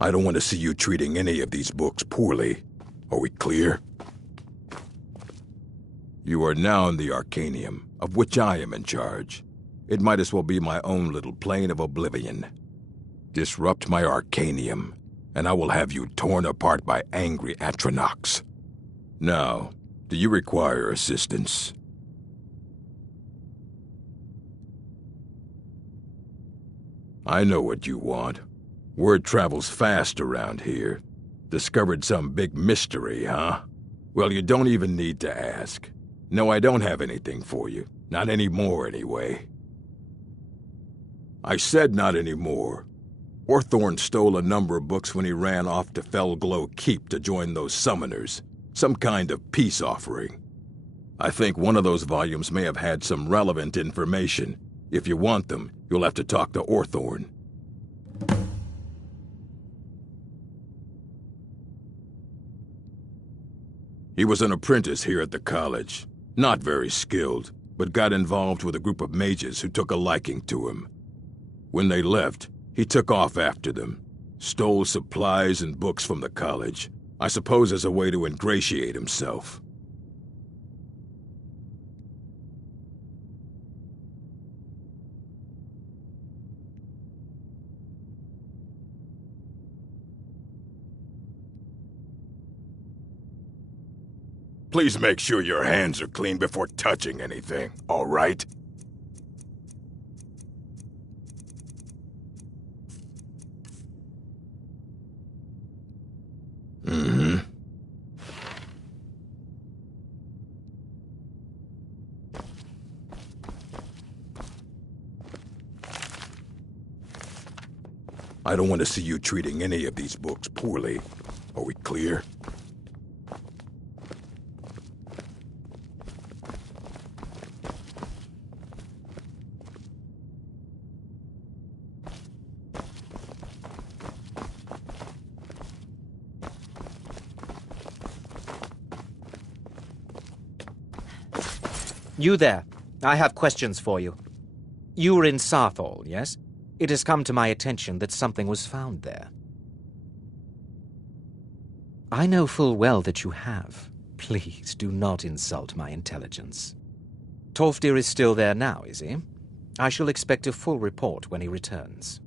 I don't want to see you treating any of these books poorly. Are we clear? You are now in the Arcanium, of which I am in charge. It might as well be my own little plane of oblivion. Disrupt my Arcanium, and I will have you torn apart by angry Atronachs. Now, do you require assistance? I know what you want. Word travels fast around here. Discovered some big mystery, huh? Well, you don't even need to ask. No, I don't have anything for you. Not anymore, anyway. I said not anymore. Orthorn stole a number of books when he ran off to Fellglow Keep to join those summoners. Some kind of peace offering. I think one of those volumes may have had some relevant information. If you want them, you'll have to talk to Orthorn. He was an apprentice here at the college. Not very skilled, but got involved with a group of mages who took a liking to him. When they left, he took off after them. Stole supplies and books from the college. I suppose as a way to ingratiate himself. Please make sure your hands are clean before touching anything, all right? Mm-hmm. I don't want to see you treating any of these books poorly. Are we clear? You there. I have questions for you. You were in Sarthal, yes? It has come to my attention that something was found there. I know full well that you have. Please do not insult my intelligence. Tolfdir is still there now, is he? I shall expect a full report when he returns.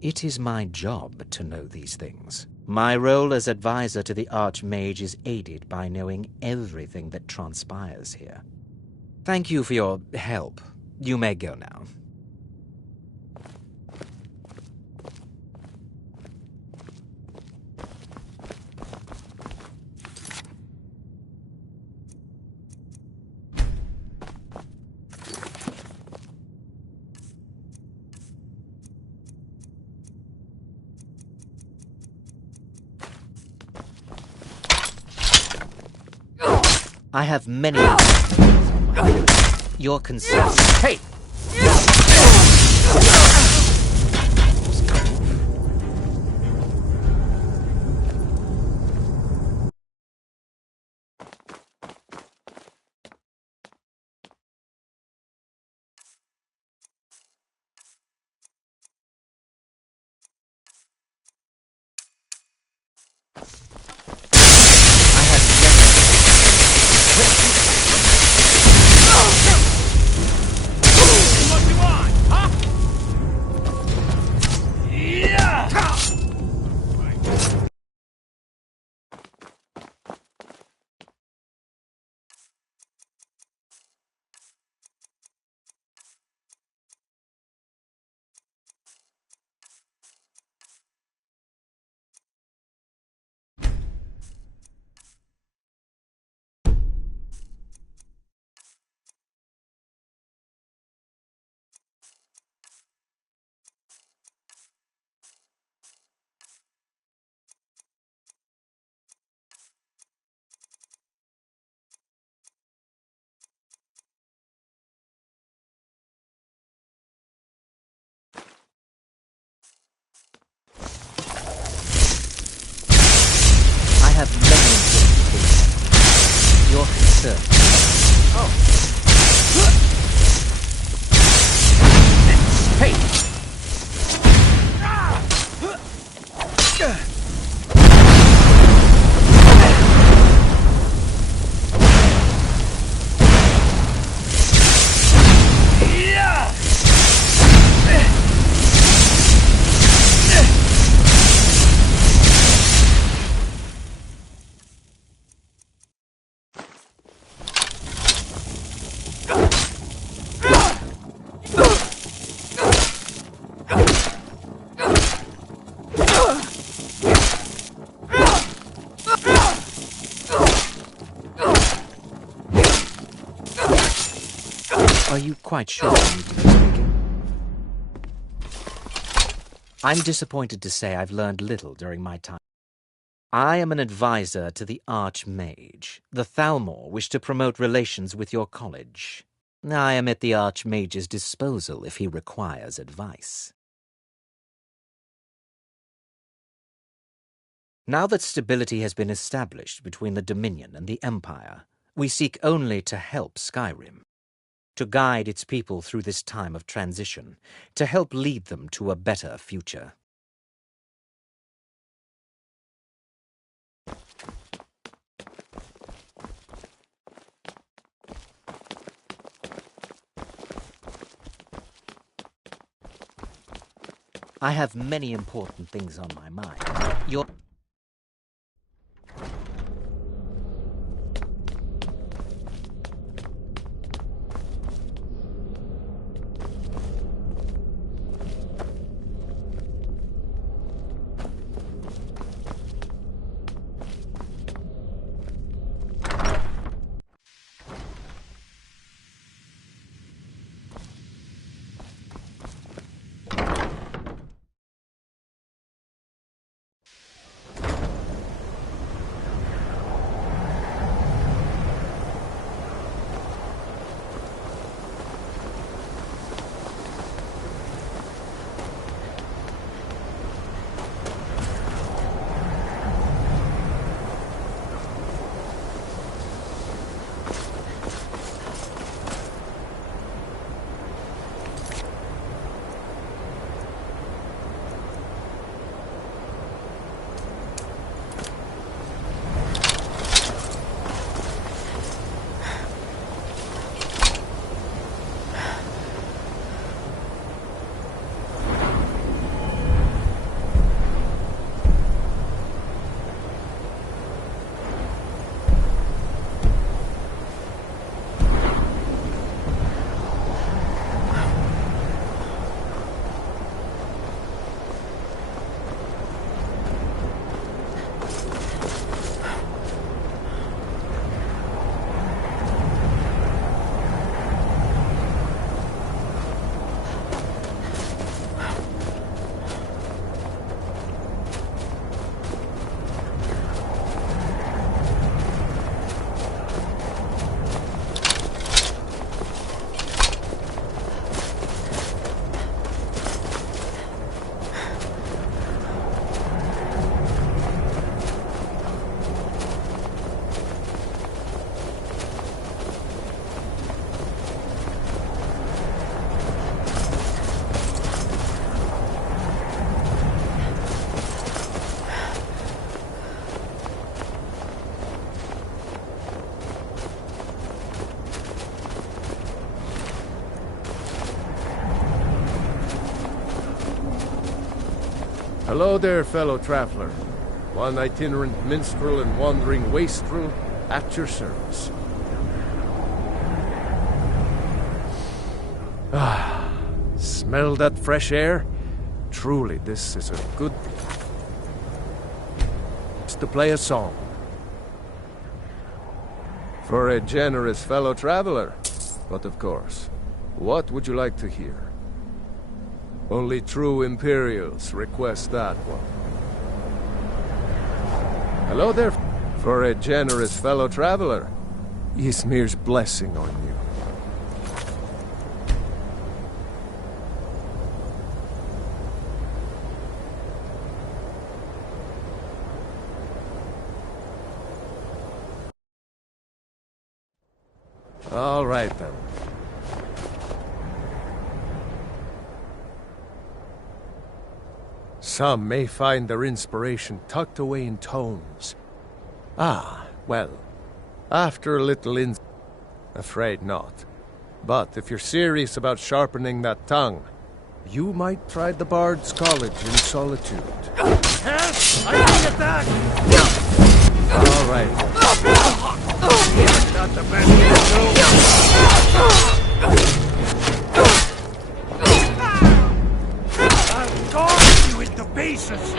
It is my job to know these things. My role as advisor to the Archmage is aided by knowing everything that transpires here. Thank you for your help. You may go now. I have many... Your consent... Hey! I have many important things. Your concern. Oh. Hey! Are you quite sure you keep speaking? I'm disappointed to say I've learned little during my time. I am an advisor to the Archmage. The Thalmor wish to promote relations with your college. I am at the Archmage's disposal if he requires advice. Now that stability has been established between the Dominion and the Empire, we seek only to help Skyrim, to guide its people through this time of transition, to help lead them to a better future. I have many important things on my mind. Hello there, fellow traveler. One itinerant minstrel and wandering wastrel at your service. Ah, smell that fresh air? Truly, this is a good... It's to play a song. For a generous fellow traveler. But of course, what would you like to hear? Only true Imperials request that one. Hello there, for a generous fellow traveler. Ysmir's blessing on you. All right then. Some may find their inspiration tucked away in tomes. Ah, well, after a little afraid not. But if you're serious about sharpening that tongue, you might try the Bard's College in solitude. Help! I'm being attacked! All right. Not the best thing to do. I'll gorge you into pieces!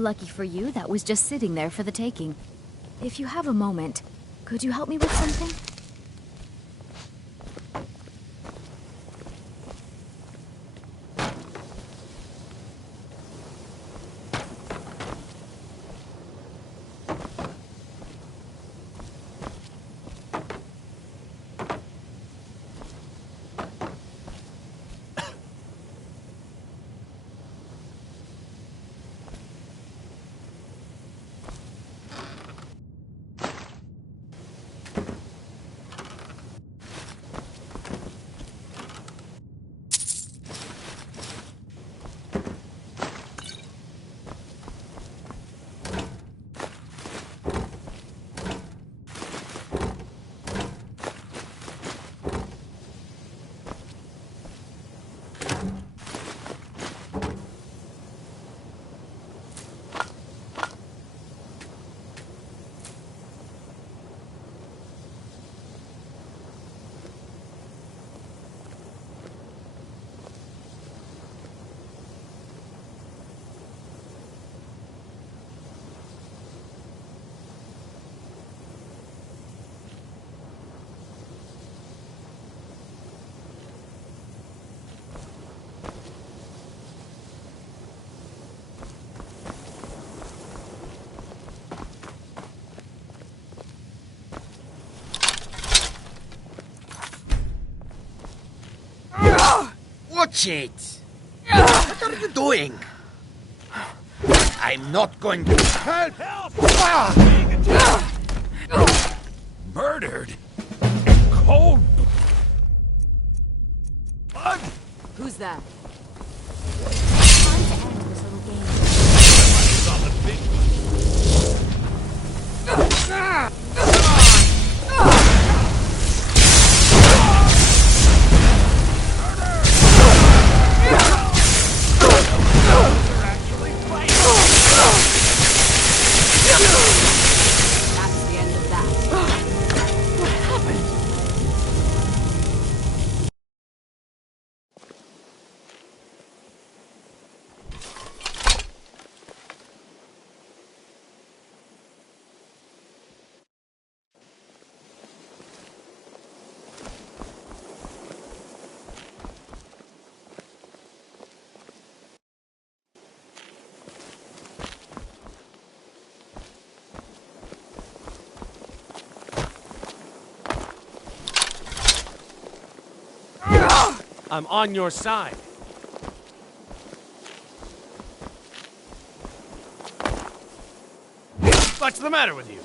Lucky for you, that was just sitting there for the taking. If you have a moment, could you help me with something? Watch it! What are you doing? I'm not going to help! Murdered? Cold blood? Who's that? Time to end this little game. It's on the big That's the end of that. What happened? I'm on your side. What's the matter with you?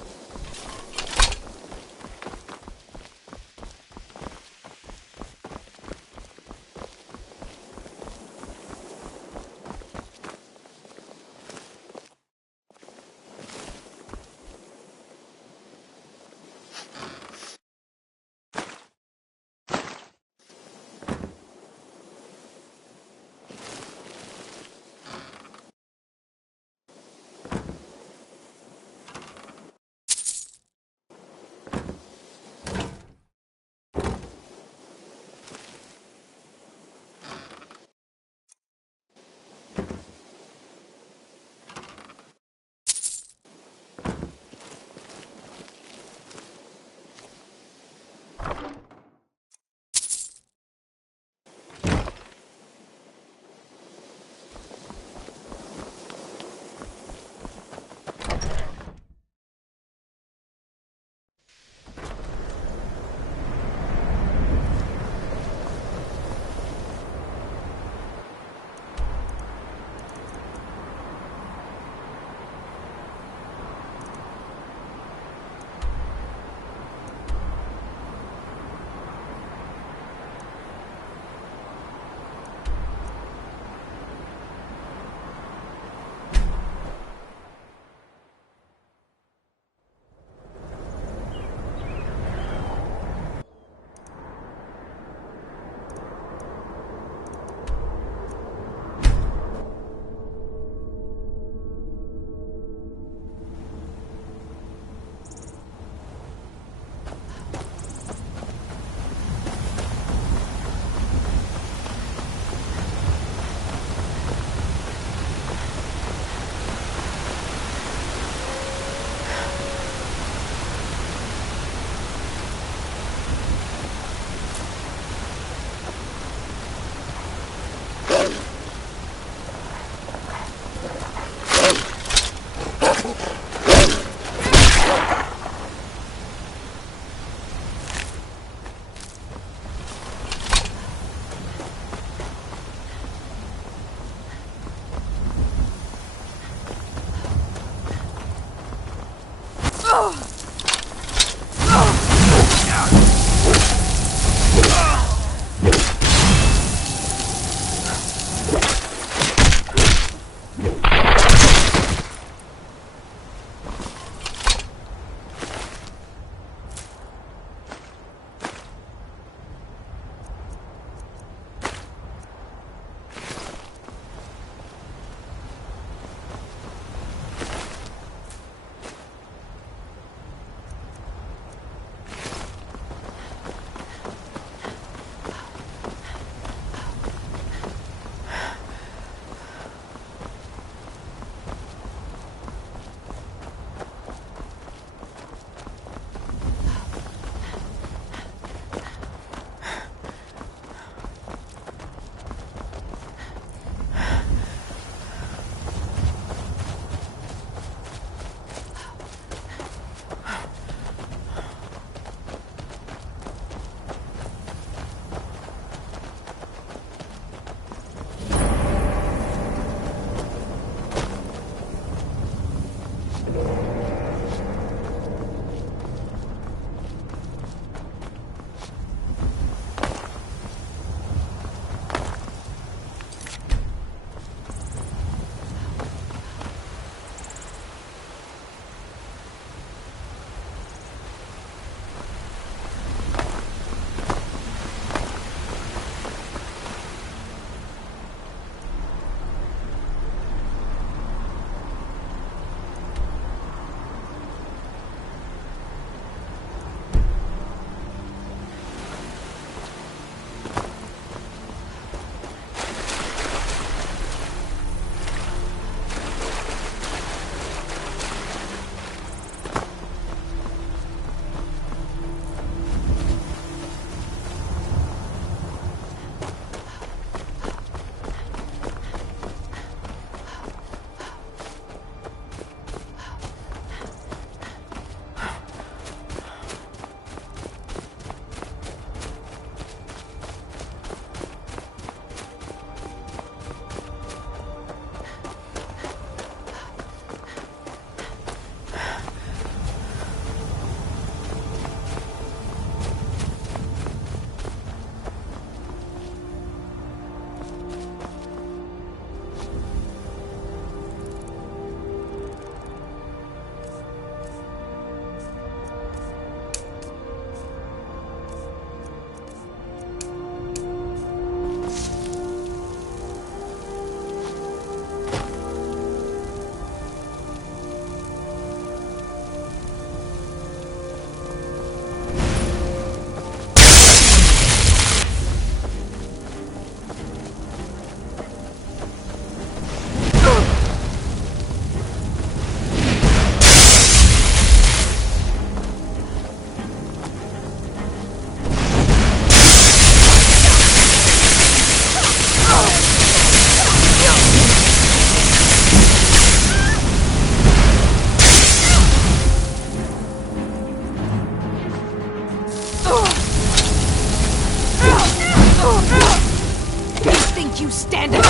you standing?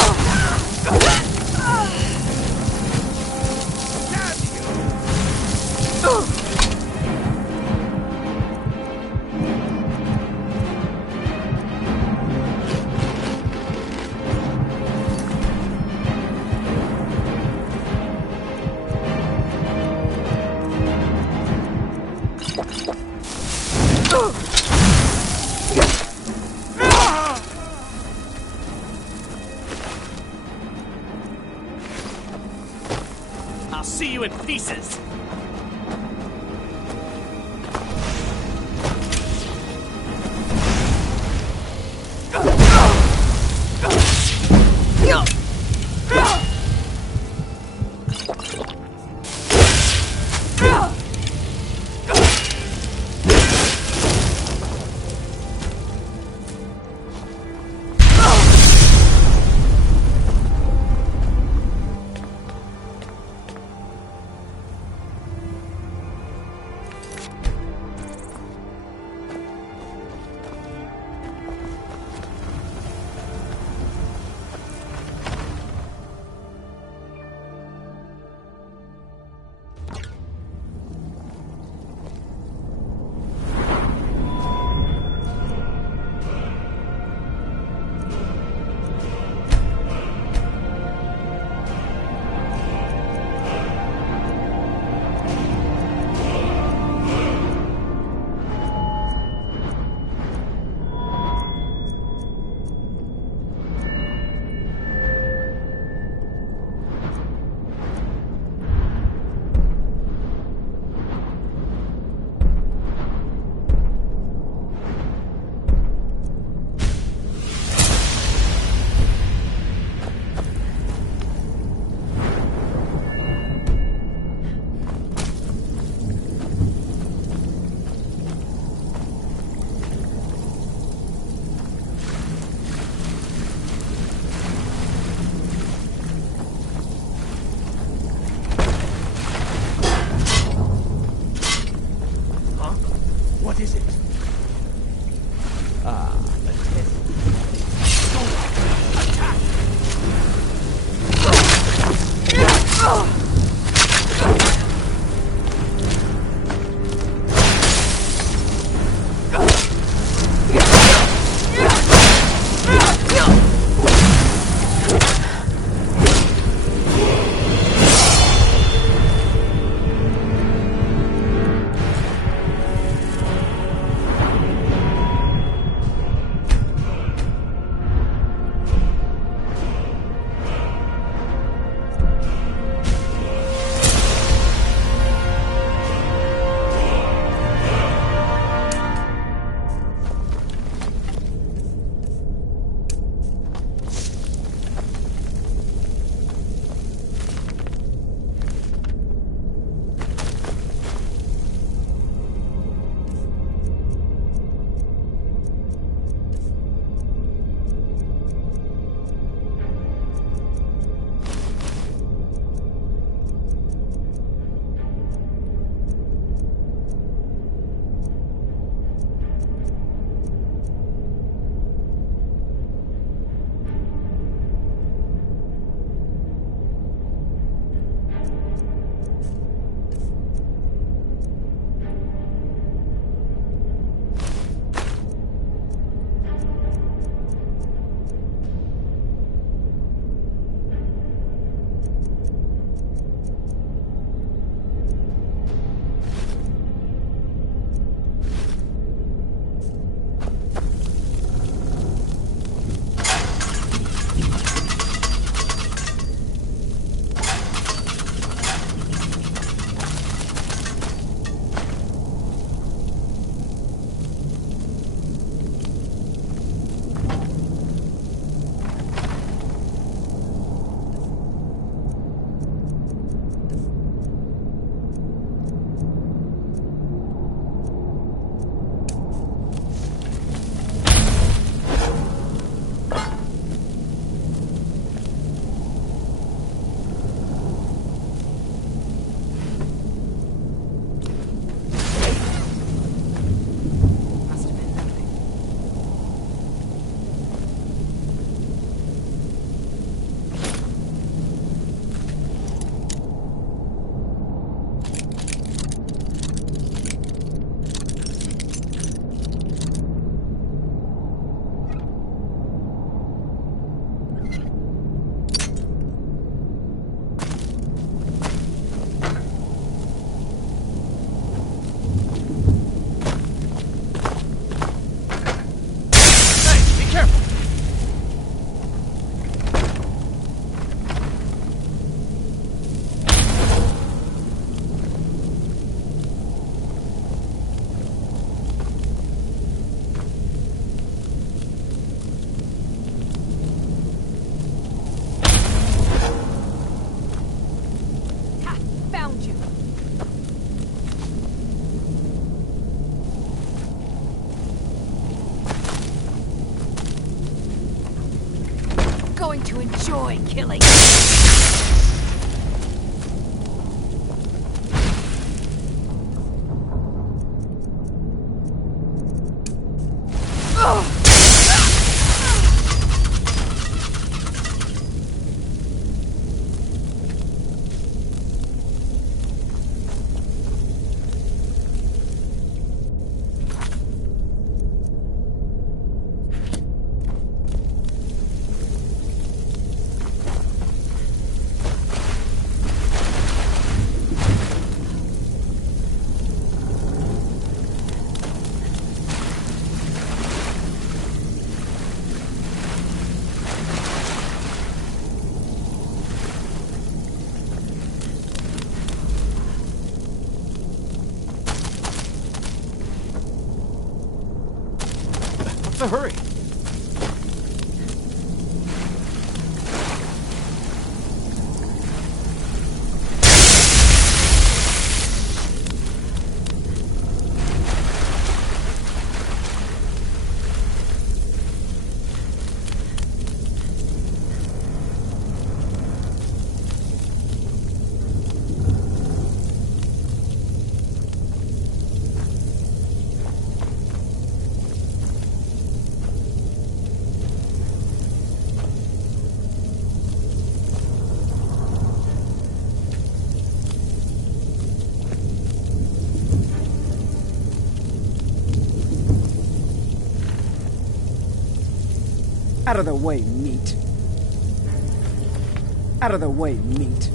I'll see you in pieces! What is it? Ah, the test. Attack! going to enjoy killing. What's the hurry? Out of the way, meat. Out of the way, meat.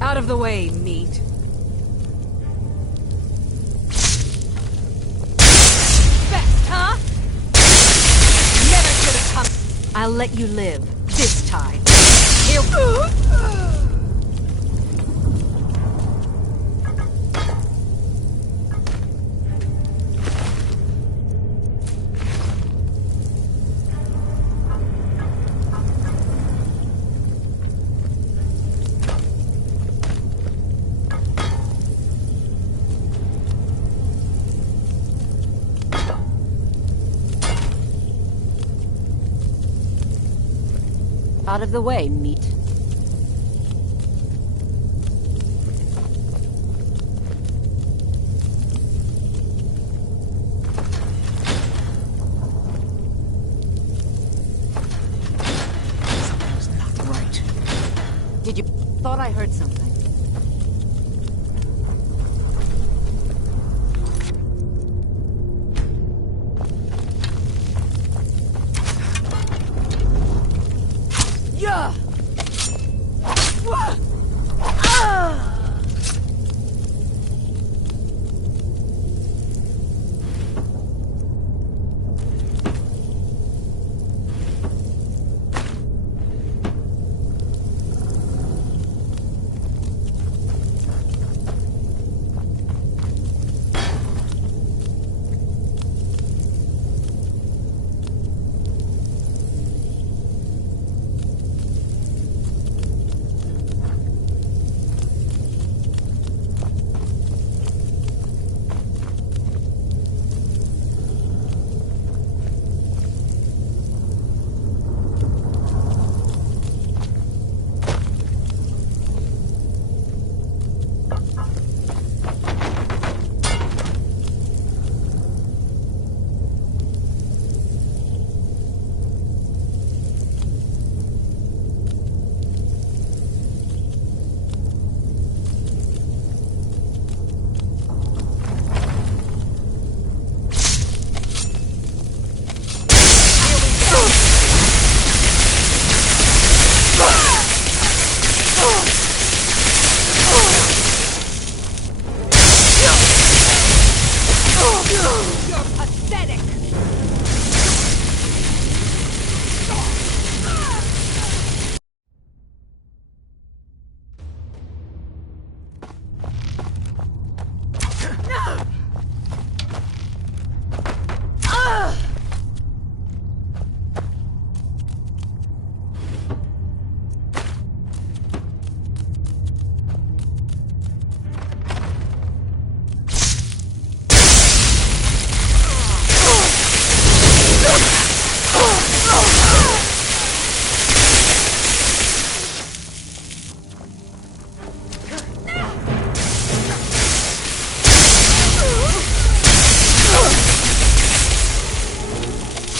Out of the way, meat. Best, huh? Never should have come. I'll let you live this time. Here. Out of the way, meat. Something's not right. Did you... Thought I heard something. Yeah!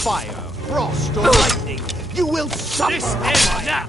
fire, frost, or lightning, you will suffer. This ends now!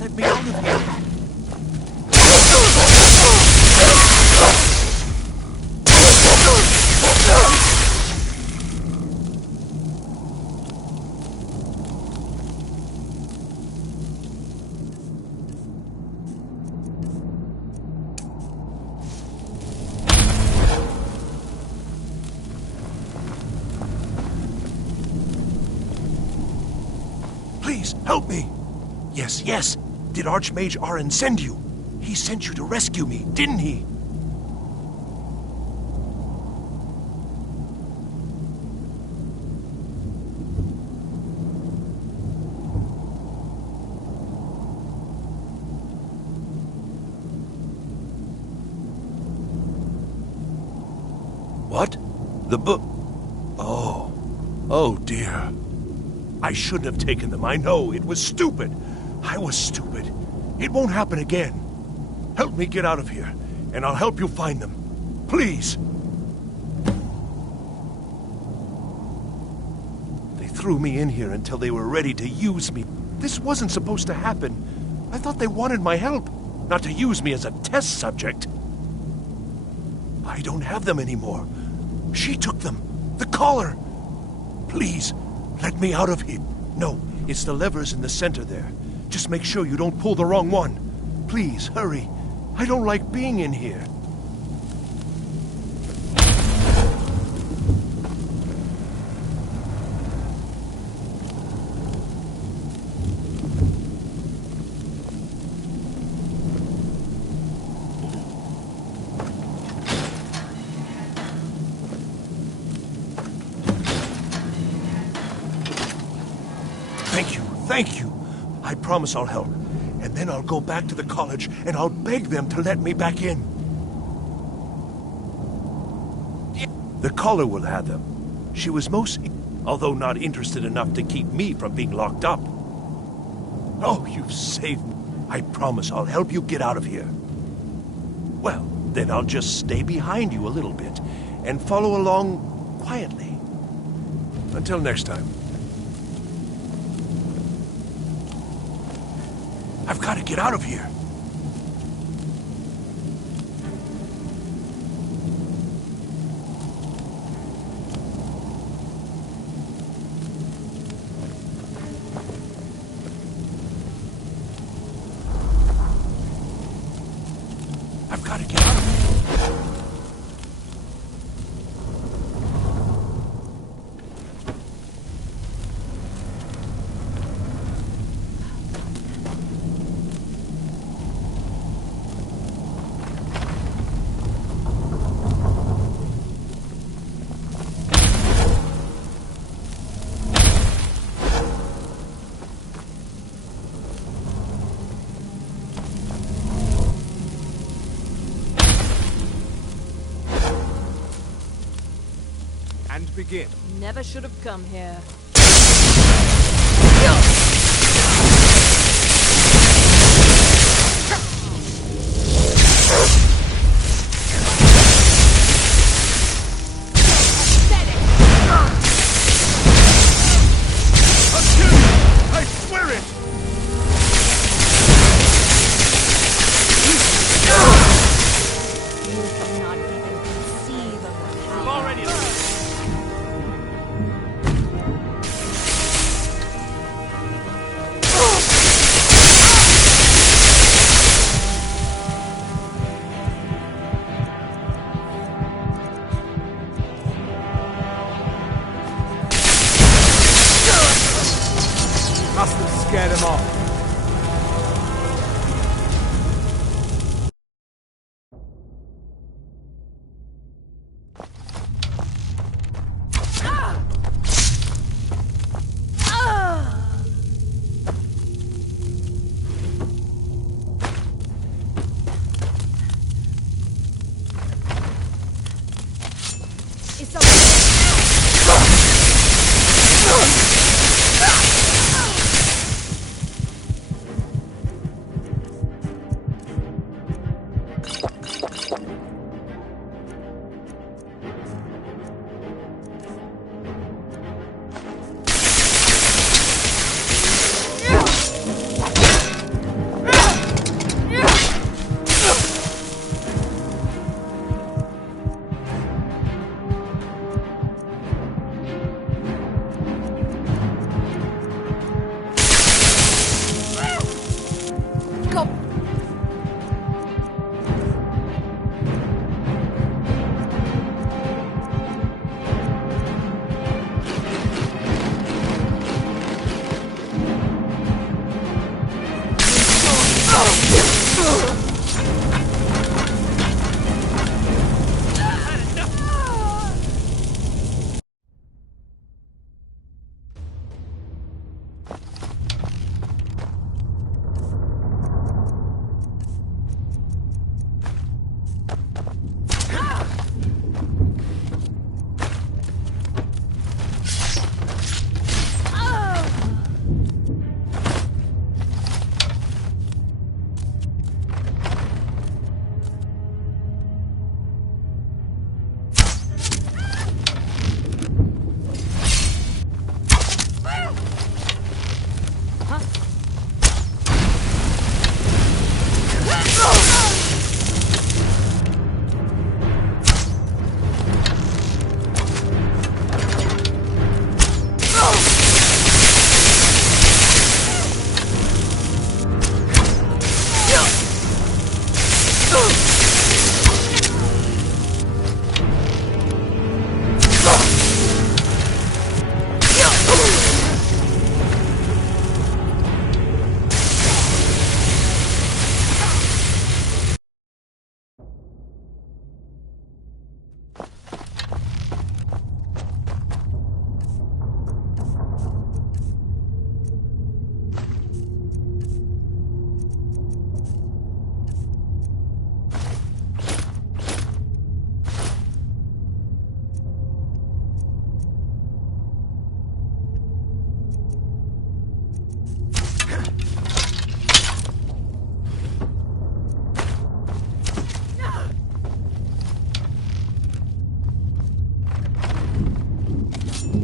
Let me out of here. Please, help me. Yes, yes. Did Archmage Arin send you? He sent you to rescue me, didn't he? What? The book? Oh. Oh, dear. I shouldn't have taken them. I know. It was stupid. I was stupid. It won't happen again. Help me get out of here, and I'll help you find them. Please. They threw me in here until they were ready to use me. This wasn't supposed to happen. I thought they wanted my help, not to use me as a test subject. I don't have them anymore. She took them. The collar. Please, let me out of here. No, it's the levers in the center there. Just make sure you don't pull the wrong one. Please, hurry. I don't like being in here. Thank you. I promise I'll help. And then I'll go back to the college and I'll beg them to let me back in. The caller will have them. She was although not interested enough to keep me from being locked up. Oh, you've saved me. I promise I'll help you get out of here. Well, then I'll just stay behind you a little bit and follow along quietly. Until next time. I've got to get out of here. begin. Never should have come here. I swear it! You cannot even conceive of the power. Already Must have scared him off. Is something... Go!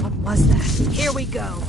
What was that? Here we go.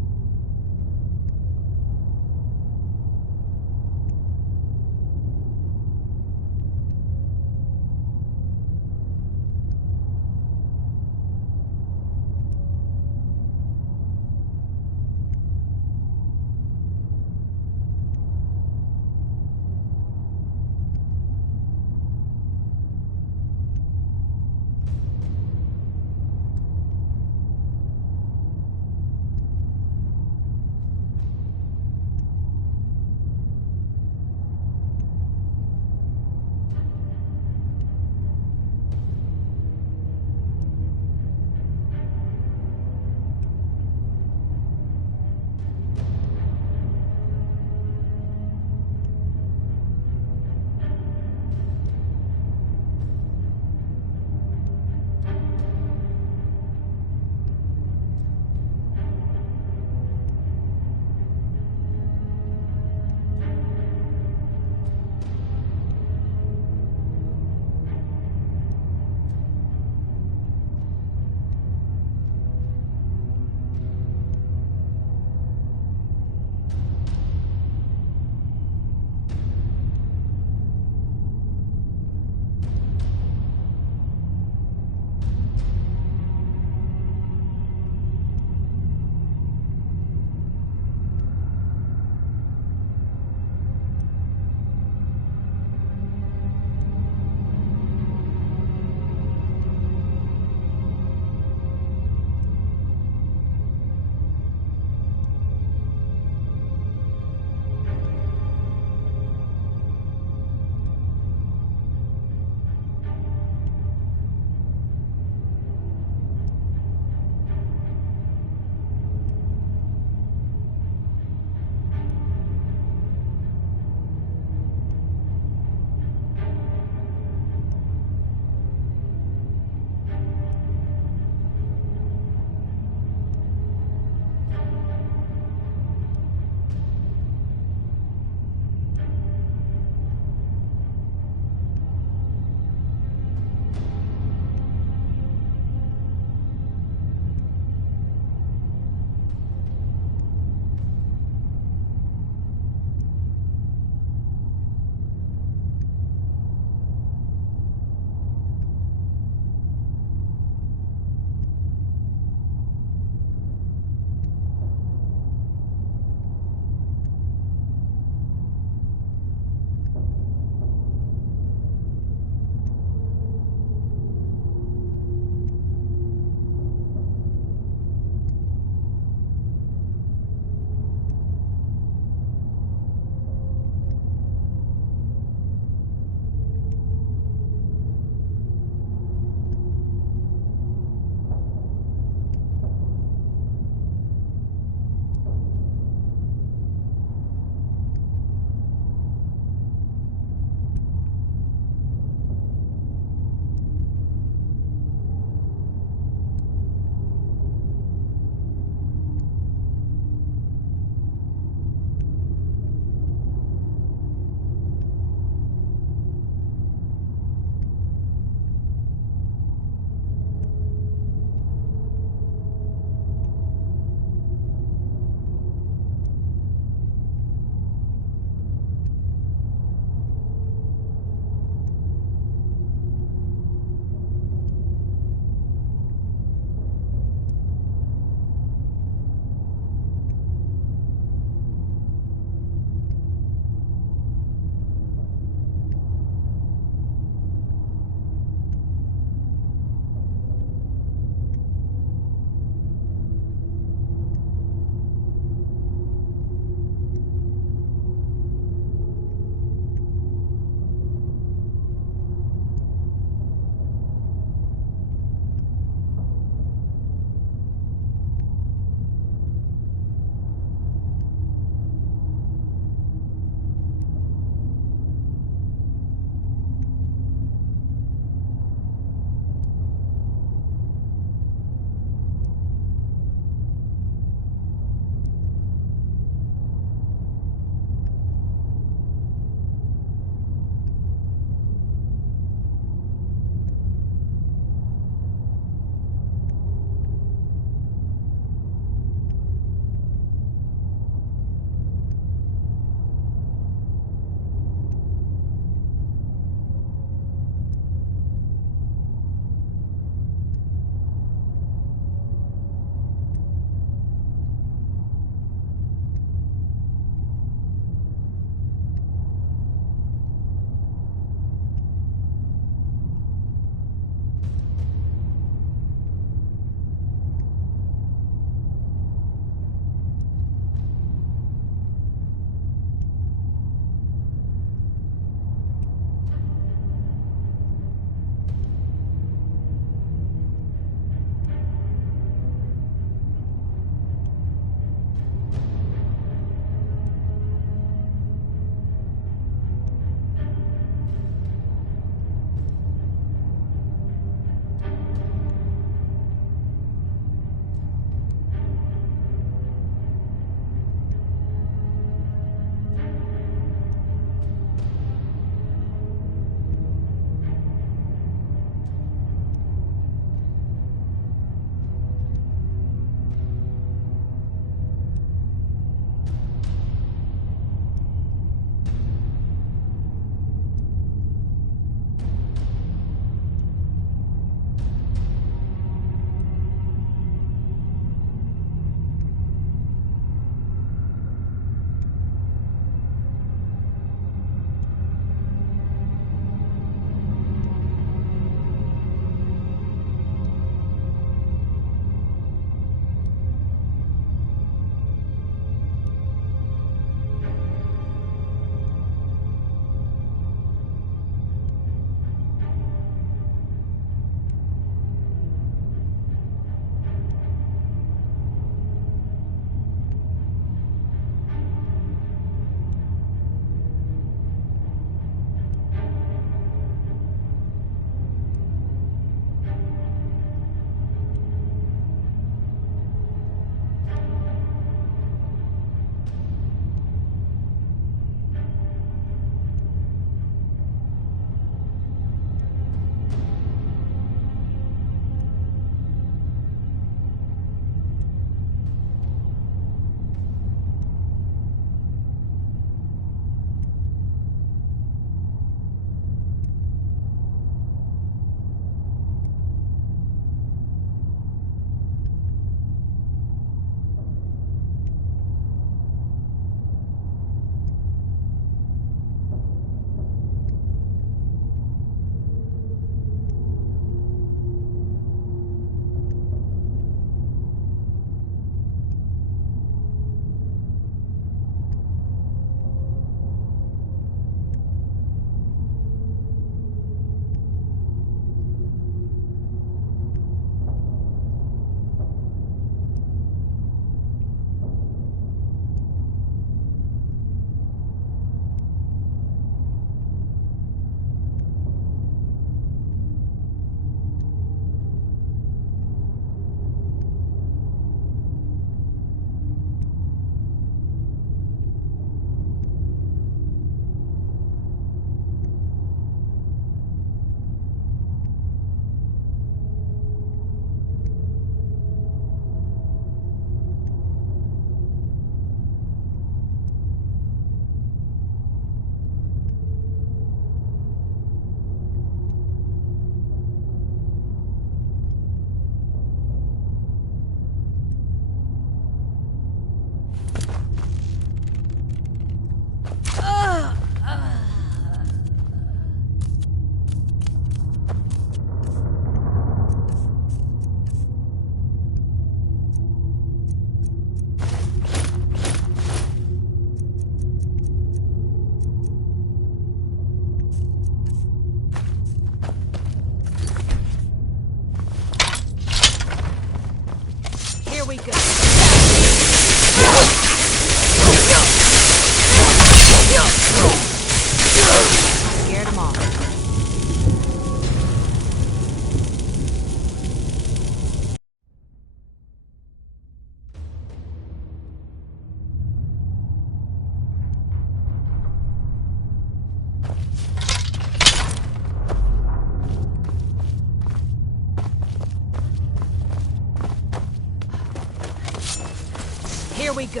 Here we go.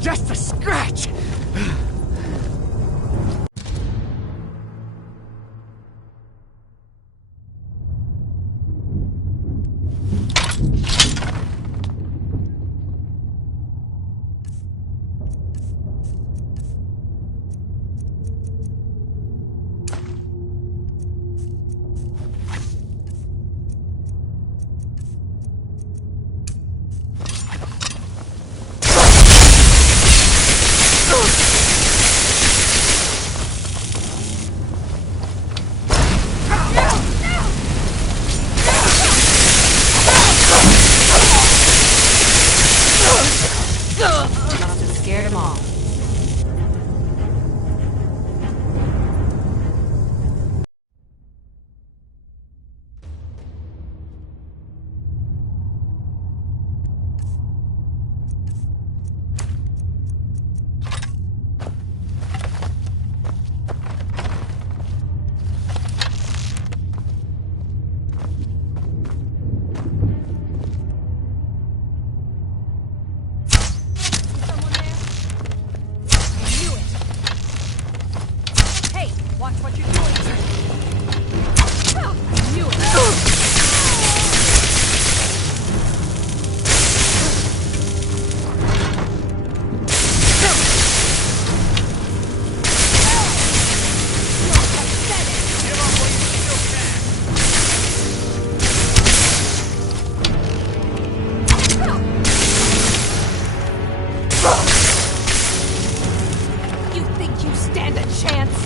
Just a scratch! Scared them all. Watch what you're doing. I knew it. You think you stand a chance?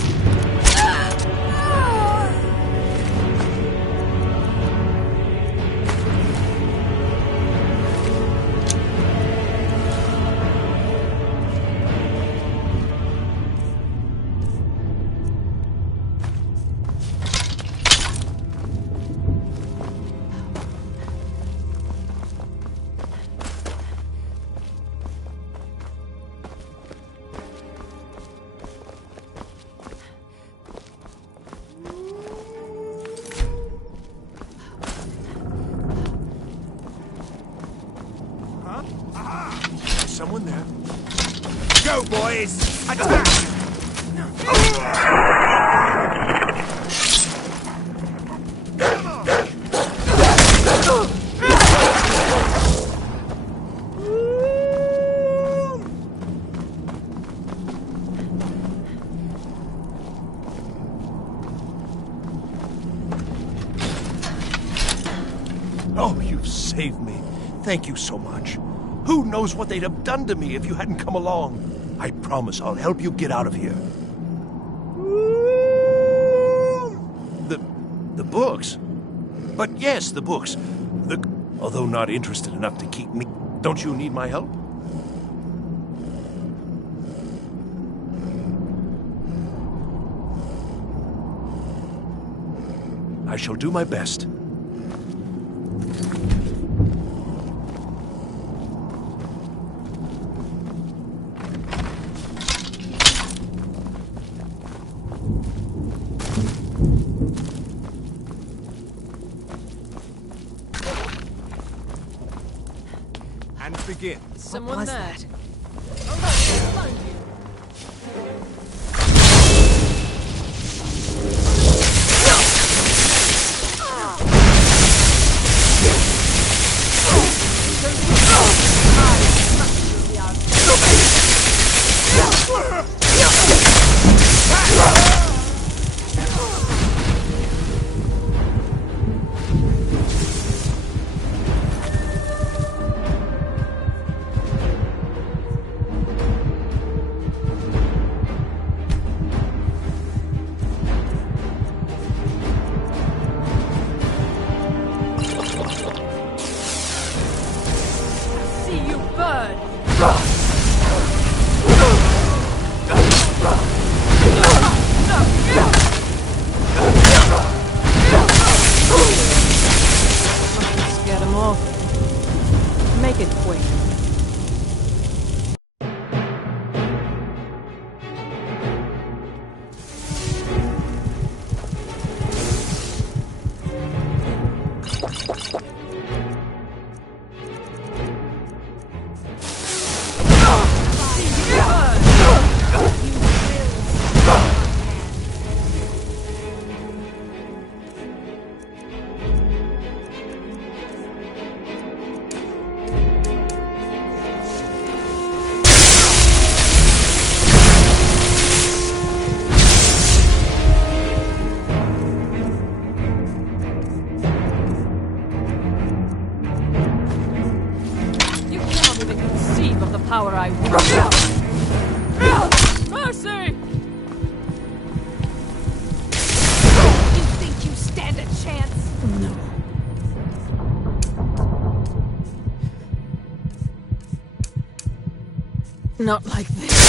Someone there. Go, boys! Attack! Oh, you've saved me. Thank you so much. Who knows what they'd have done to me if you hadn't come along? I promise I'll help you get out of here. The books? But yes, the books. Although not interested enough to keep me. Don't you need my help? I shall do my best. And begin. Someone there. Not like this.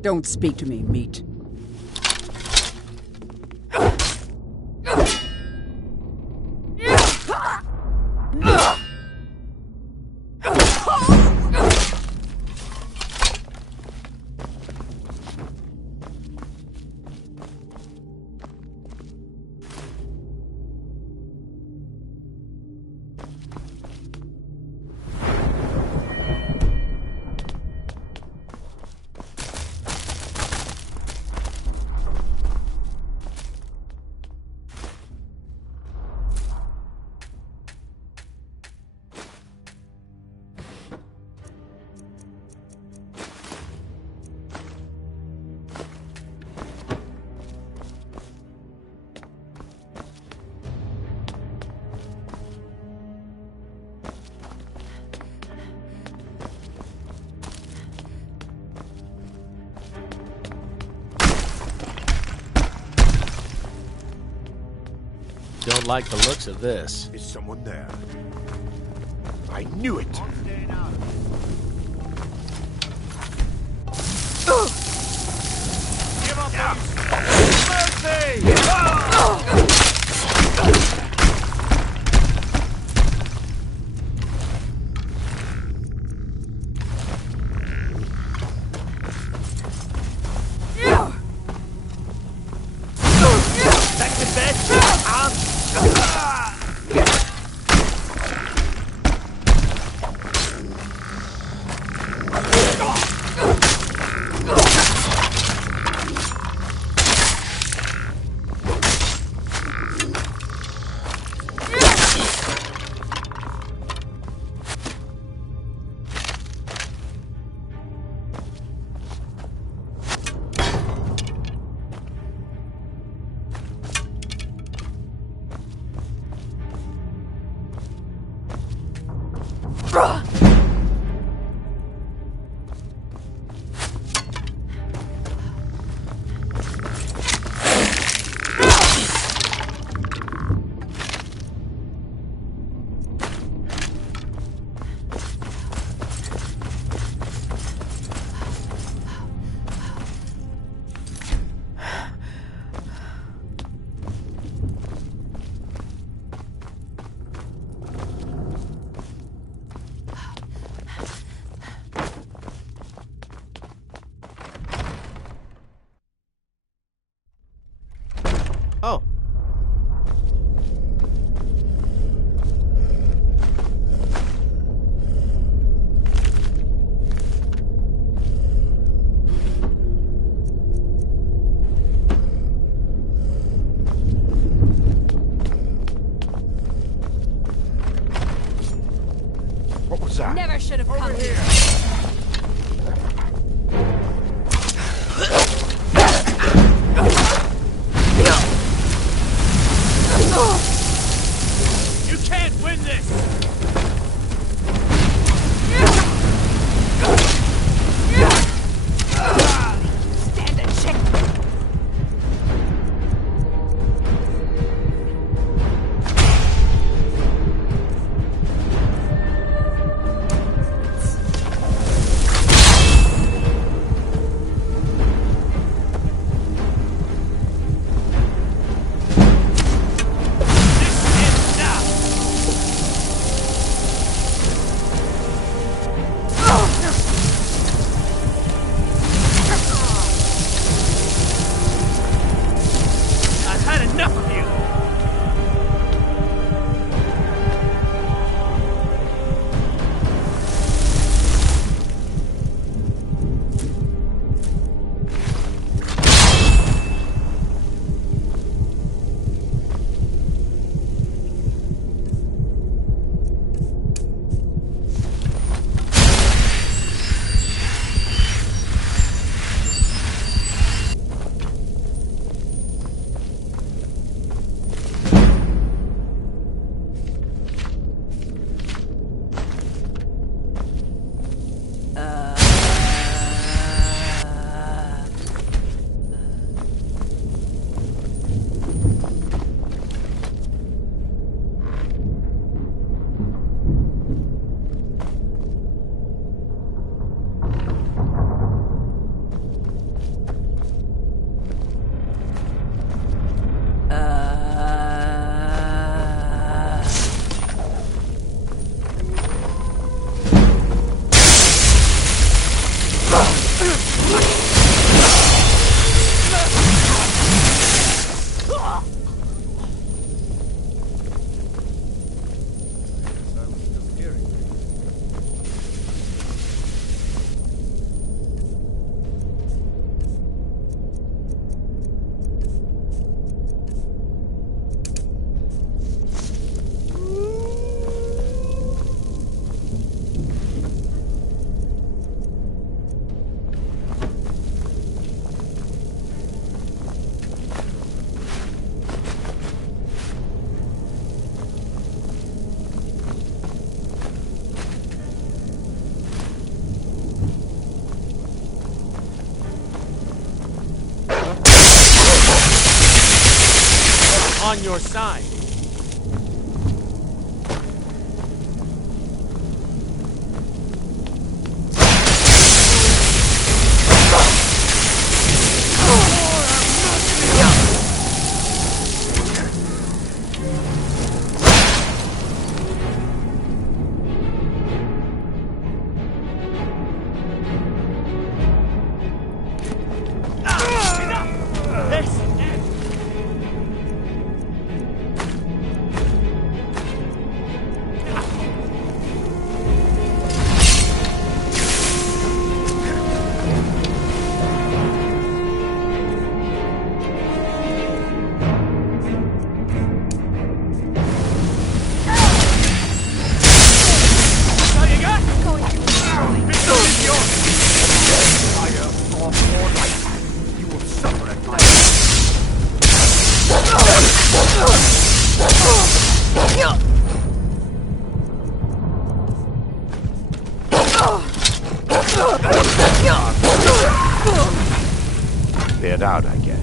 Don't speak to me, meat. Don't like the looks of this. Is someone there? I knew it! Give up! Mercy! Oh. What was that? Never should have come here. You can't win this! Stand and check. on your side. Cleared out, I guess.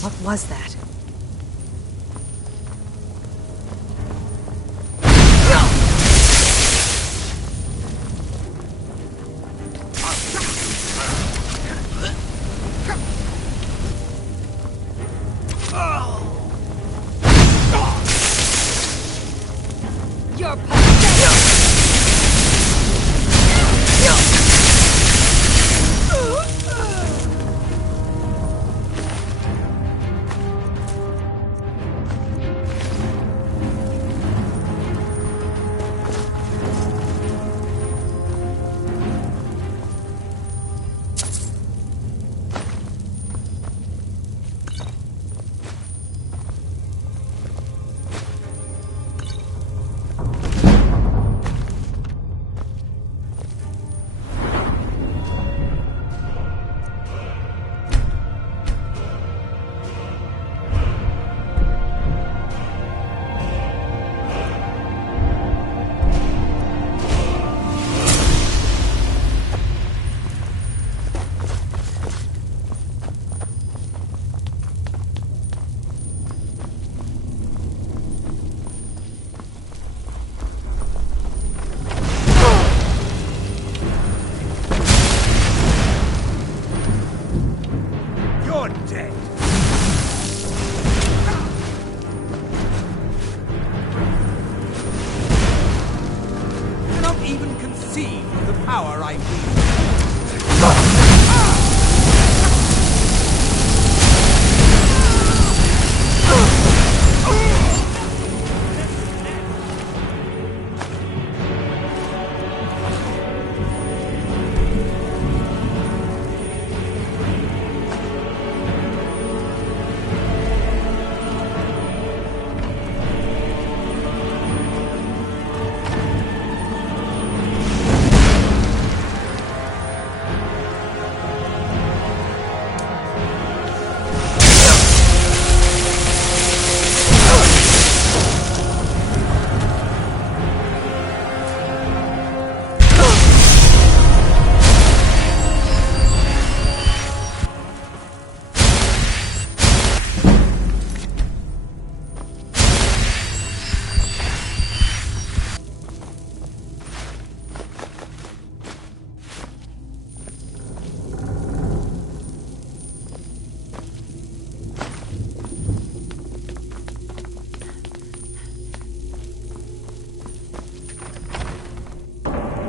What was that? You're pathetic! power I wield.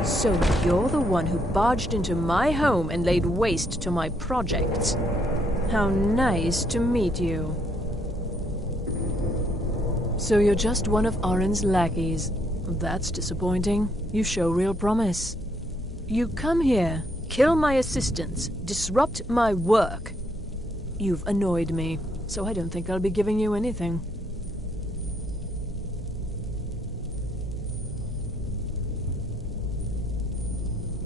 So you're the one who barged into my home and laid waste to my projects. How nice to meet you. So you're just one of Arin's lackeys. That's disappointing. You show real promise. You come here, kill my assistants, disrupt my work. You've annoyed me, so I don't think I'll be giving you anything.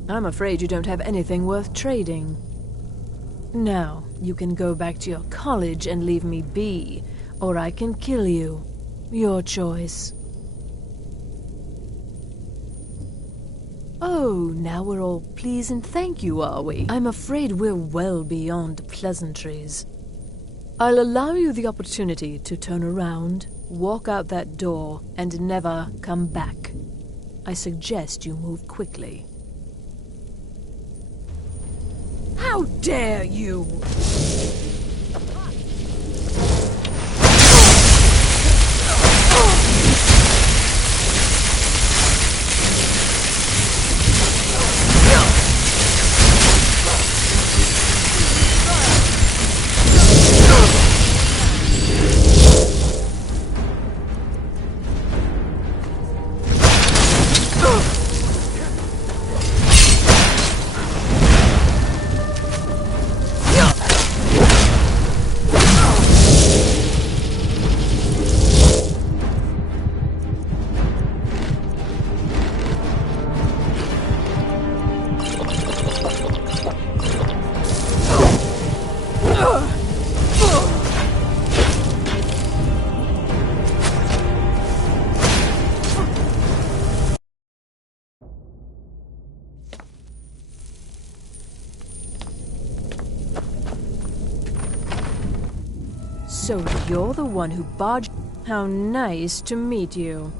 I'm afraid you don't have anything worth trading. Now, you can go back to your college and leave me be, or I can kill you. Your choice. Oh, now we're all please and thank you, are we? I'm afraid we're well beyond pleasantries. I'll allow you the opportunity to turn around, walk out that door, and never come back. I suggest you move quickly. How dare you! So you're the one who barged... How nice to meet you.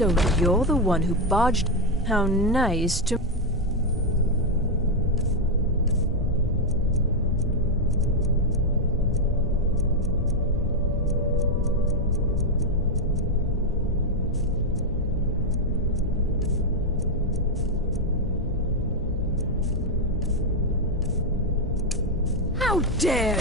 So you're the one who barged... How nice to... How dare you!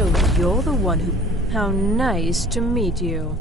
So you're the one who... How nice to meet you.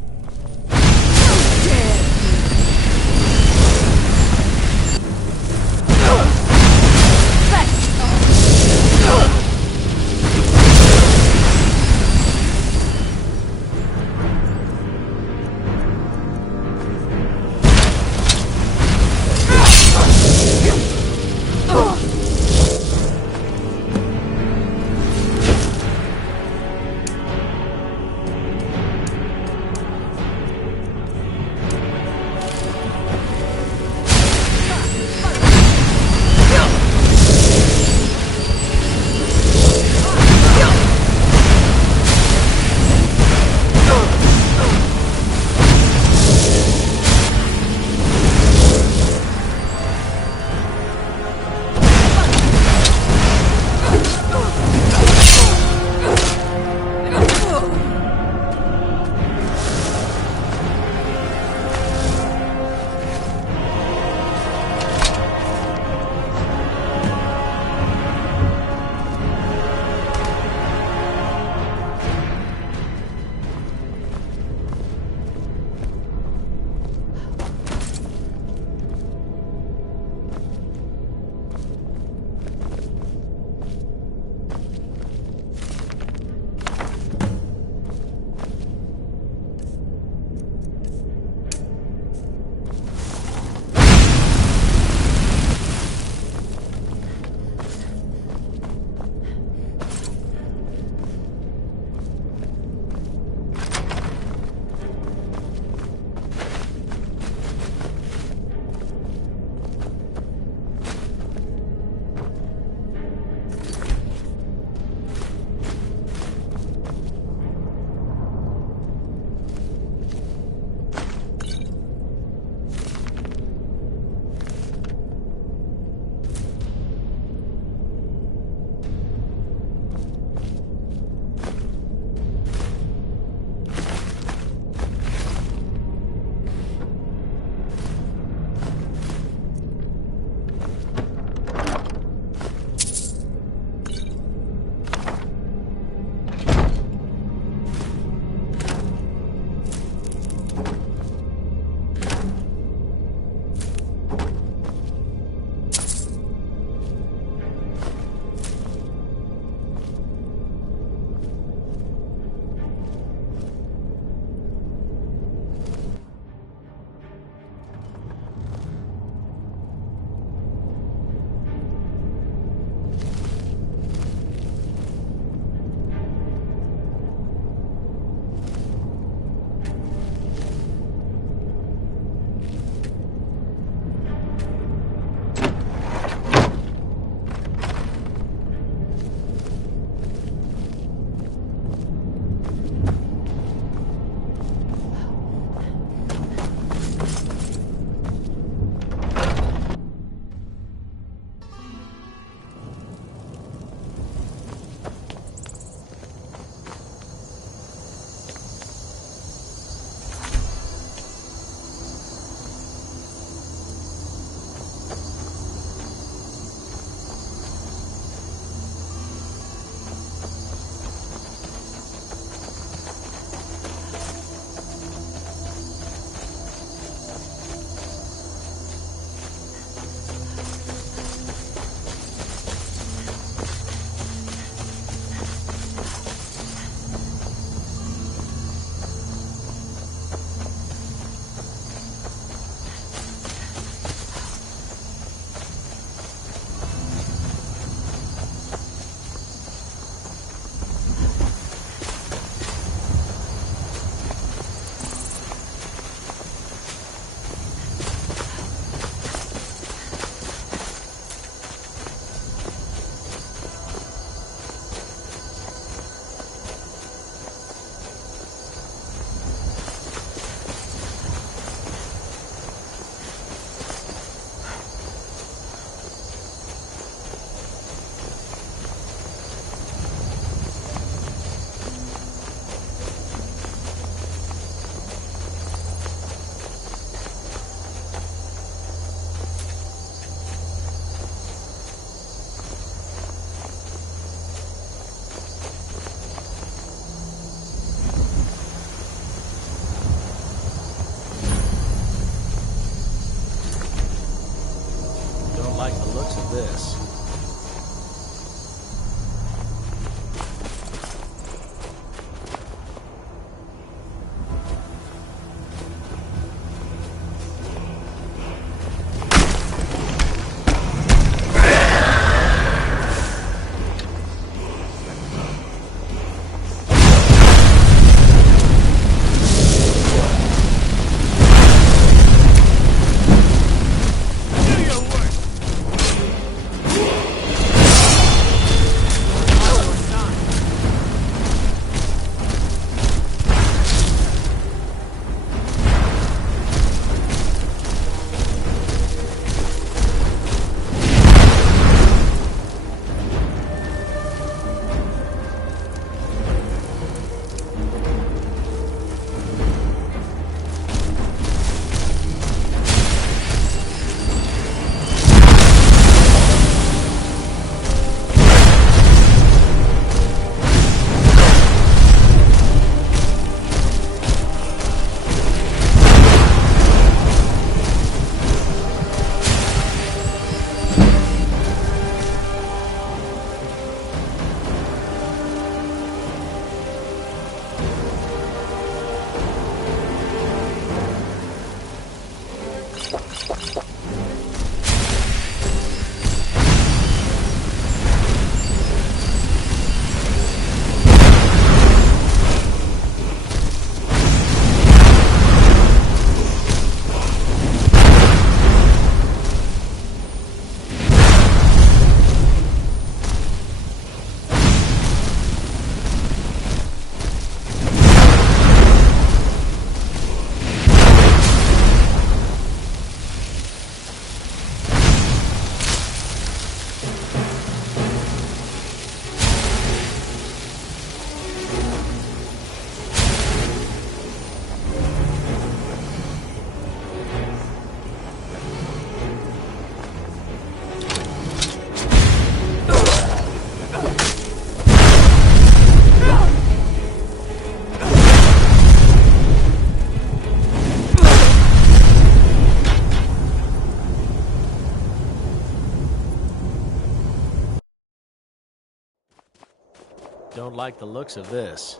don't like the looks of this.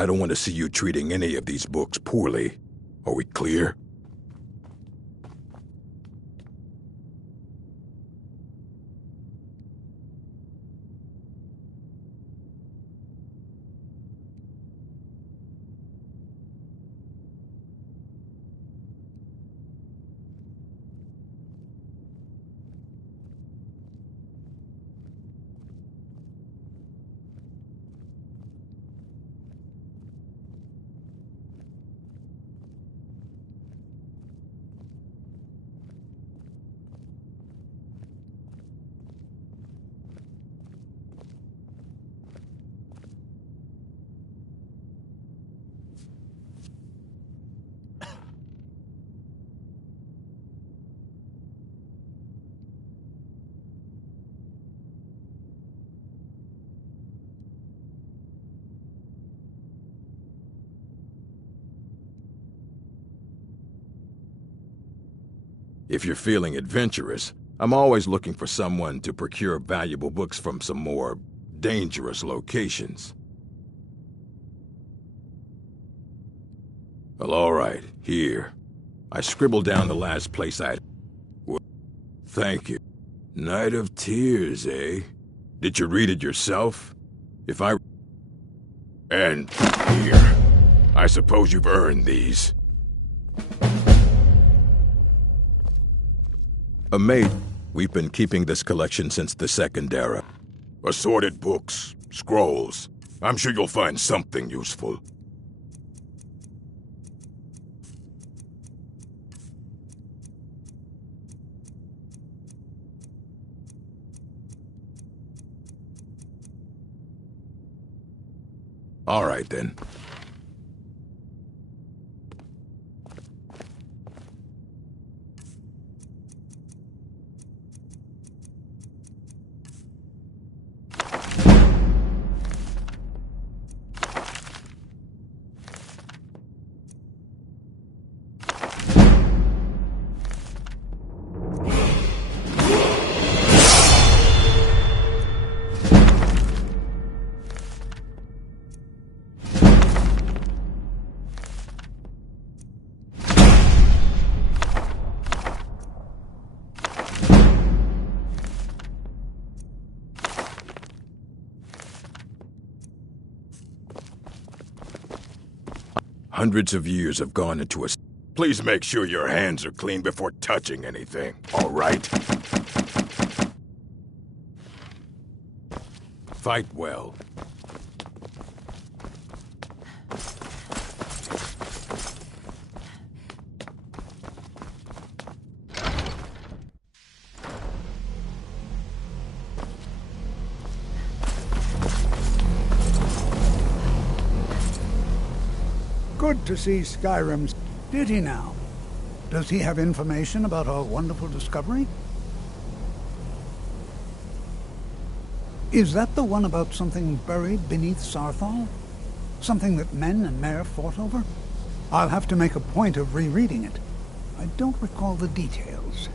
I don't want to see you treating any of these books poorly. Are we clear? If you're feeling adventurous, I'm always looking for someone to procure valuable books from some more dangerous locations. Well, all right, here. I scribbled down the last place I'd... Thank you. Night of Tears, eh? Did you read it yourself? If I... And here. I suppose you've earned these. A mate, we've been keeping this collection since the Second Era. Assorted books, scrolls. I'm sure you'll find something useful. All right, then. Hundreds of years have gone into us. Please make sure your hands are clean before touching anything, all right? Fight well. Good to see Skyrim's. Did he now? Does he have information about our wonderful discovery? Is that the one about something buried beneath Sarthal? Something that men and Mare fought over? I'll have to make a point of rereading it. I don't recall the details.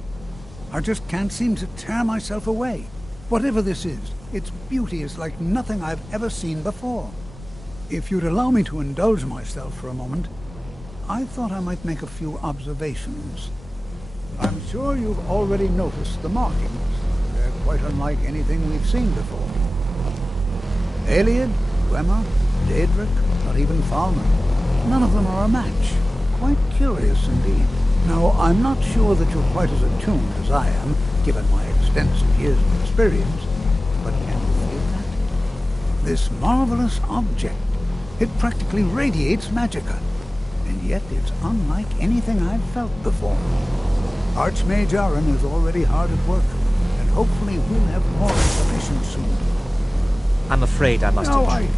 I just can't seem to tear myself away. Whatever this is, its beauty is like nothing I've ever seen before. If you'd allow me to indulge myself for a moment, I thought I might make a few observations. I'm sure you've already noticed the markings. They're quite unlike anything we've seen before. Aliad, Dwemer, Daedric, not even Falmer. None of them are a match. Quite curious indeed. Now, I'm not sure that you're quite as attuned as I am, given my extensive years of experience, but can you feel that? This marvelous object, it practically radiates magicka, and yet it's unlike anything I've felt before. Archmage Aaron is already hard at work, and hopefully we'll have more information soon. I'm afraid I must No, intrude.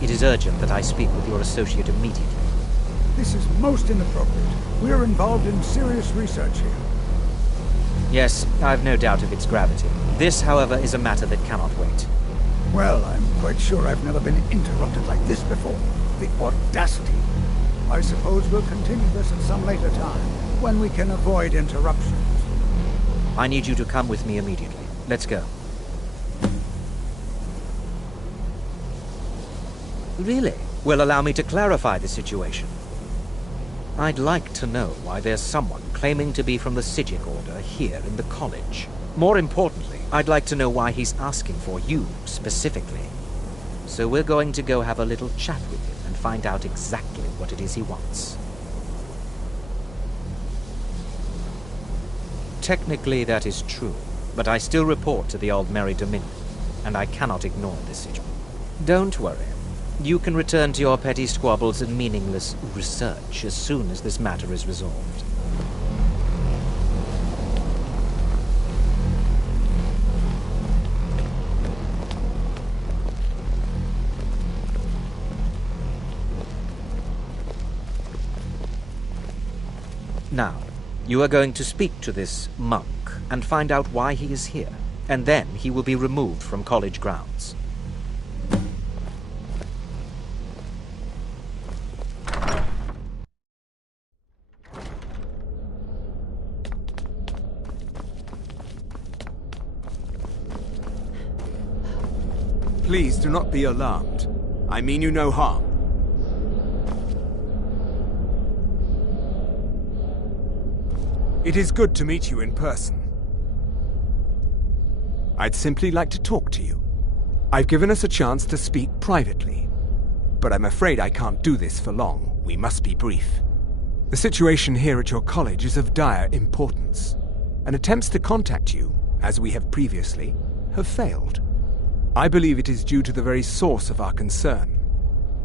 It is urgent that I speak with your associate immediately. This is most inappropriate. We're involved in serious research here. Yes, I've no doubt of its gravity. This, however, is a matter that cannot wait. Well, I'm quite sure I've never been interrupted like this before. The audacity. I suppose we'll continue this at some later time, when we can avoid interruptions. I need you to come with me immediately. Let's go. Really? Well, allow me to clarify the situation. I'd like to know why there's someone claiming to be from the Psijic Order here in the college. More importantly, I'd like to know why he's asking for you, specifically. So we're going to go have a little chat with him and find out exactly what it is he wants. Technically, that is true, but I still report to the Aldmeri Dominion, and I cannot ignore this situation. Don't worry. You can return to your petty squabbles and meaningless research as soon as this matter is resolved. Now, you are going to speak to this monk and find out why he is here, and then he will be removed from college grounds. Please do not be alarmed. I mean you no harm. It is good to meet you in person. I'd simply like to talk to you. I've given us a chance to speak privately, but I'm afraid I can't do this for long. We must be brief. The situation here at your college is of dire importance, and attempts to contact you, as we have previously, have failed. I believe it is due to the very source of our concern.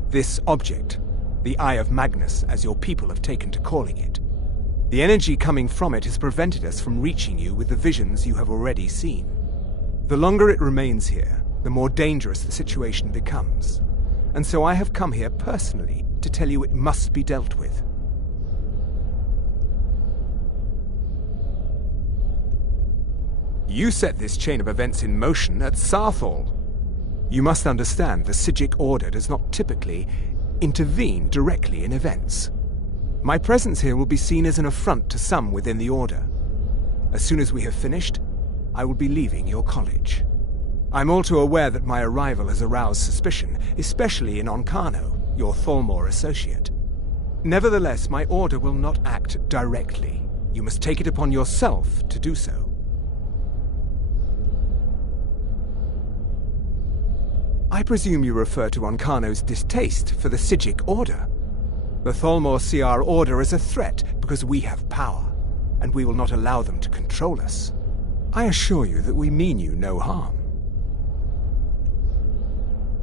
This object, the Eye of Magnus, as your people have taken to calling it. The energy coming from it has prevented us from reaching you with the visions you have already seen. The longer it remains here, the more dangerous the situation becomes. And so I have come here personally to tell you it must be dealt with. You set this chain of events in motion at Sarthal. You must understand the Psijic Order does not typically intervene directly in events. My presence here will be seen as an affront to some within the Order. As soon as we have finished, I will be leaving your college. I'm all too aware that my arrival has aroused suspicion, especially in Onkano, your Thalmor associate. Nevertheless, my Order will not act directly. You must take it upon yourself to do so. I presume you refer to Onkano's distaste for the Psijic Order. The Thalmor see our order as a threat because we have power, and we will not allow them to control us. I assure you that we mean you no harm.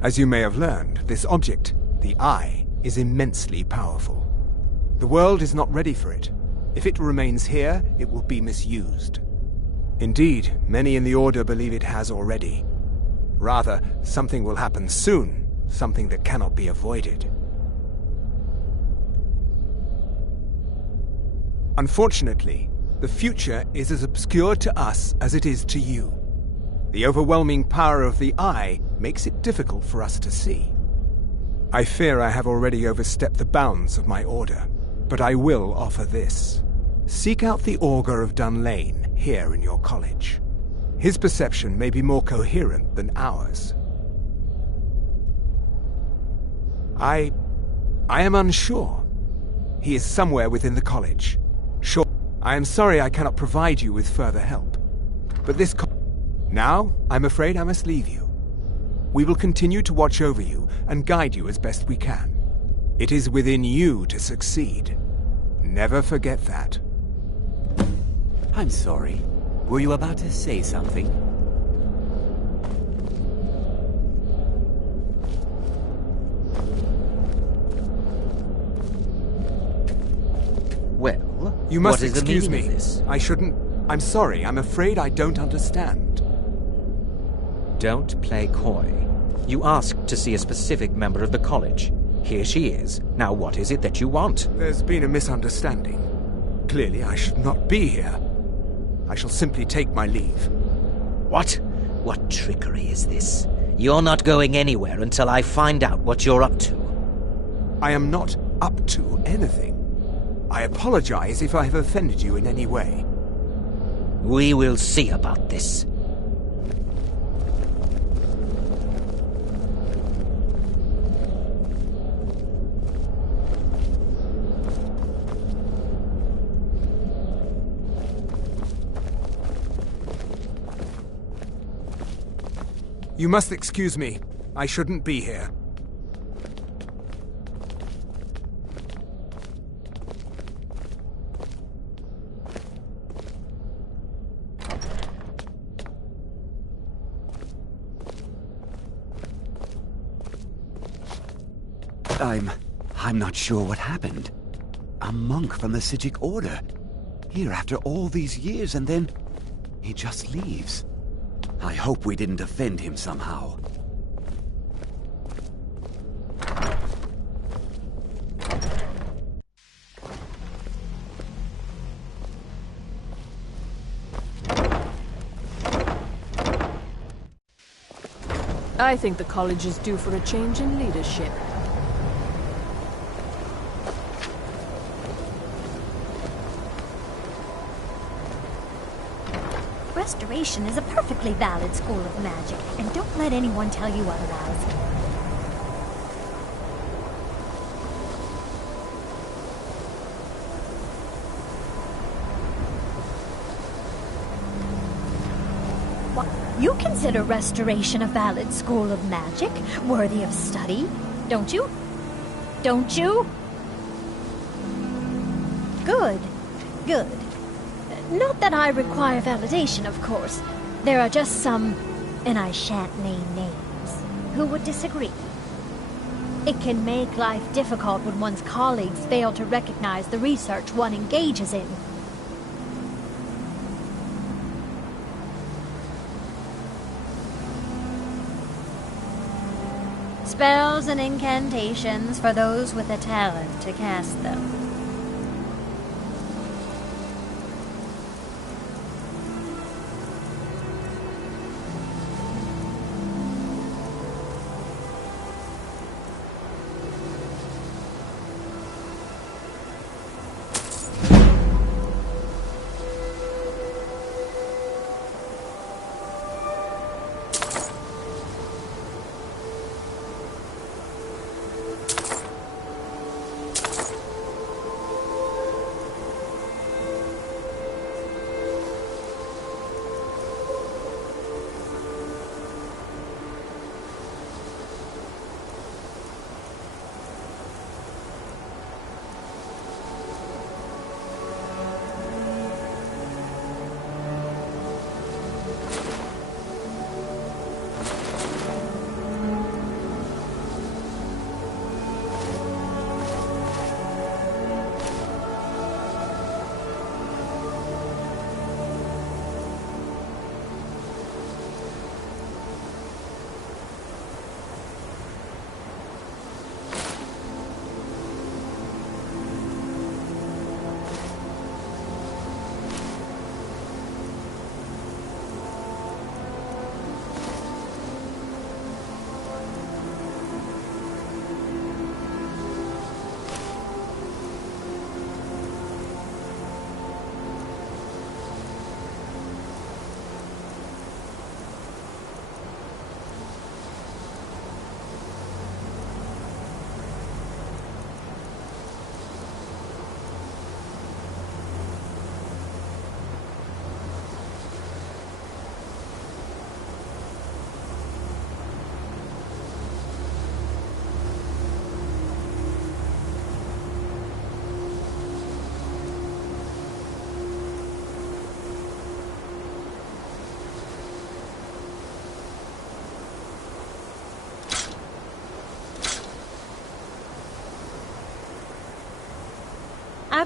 As you may have learned, this object, the Eye, is immensely powerful. The world is not ready for it. If it remains here, it will be misused. Indeed, many in the Order believe it has already. Rather, something will happen soon, something that cannot be avoided. Unfortunately, the future is as obscure to us as it is to you. The overwhelming power of the Eye makes it difficult for us to see. I fear I have already overstepped the bounds of my order, but I will offer this. Seek out the Augur of Dunlane here in your college. His perception may be more coherent than ours. I am unsure. He is somewhere within the college. Sure, I am sorry I cannot provide you with further help. But this now, I'm afraid I must leave you. We will continue to watch over you and guide you as best we can. It is within you to succeed. Never forget that. I'm sorry. Were you about to say something? Well, you must what is excuse the meaning me. of this? I shouldn't. I'm sorry. I'm afraid I don't understand. Don't play coy. You asked to see a specific member of the college. Here she is. Now what is it that you want? There's been a misunderstanding. Clearly I should not be here. I shall simply take my leave. What? What trickery is this? You're not going anywhere until I find out what you're up to. I am not up to anything. I apologize if I have offended you in any way. We will see about this. You must excuse me. I shouldn't be here. I'm not sure what happened. A monk from the Sijic Order. Here after all these years, and then he just leaves. I hope we didn't offend him somehow. I think the college is due for a change in leadership. Restoration is a perfectly valid school of magic, and don't let anyone tell you otherwise. What? You consider Restoration a valid school of magic, worthy of study, don't you? Don't you? Good. Good. Not that I require validation, of course. There are just some, and I shan't name names, who would disagree. It can make life difficult when one's colleagues fail to recognize the research one engages in. Spells and incantations for those with a talent to cast them.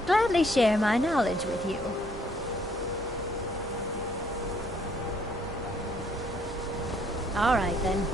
gladly share my knowledge with you. All right, then.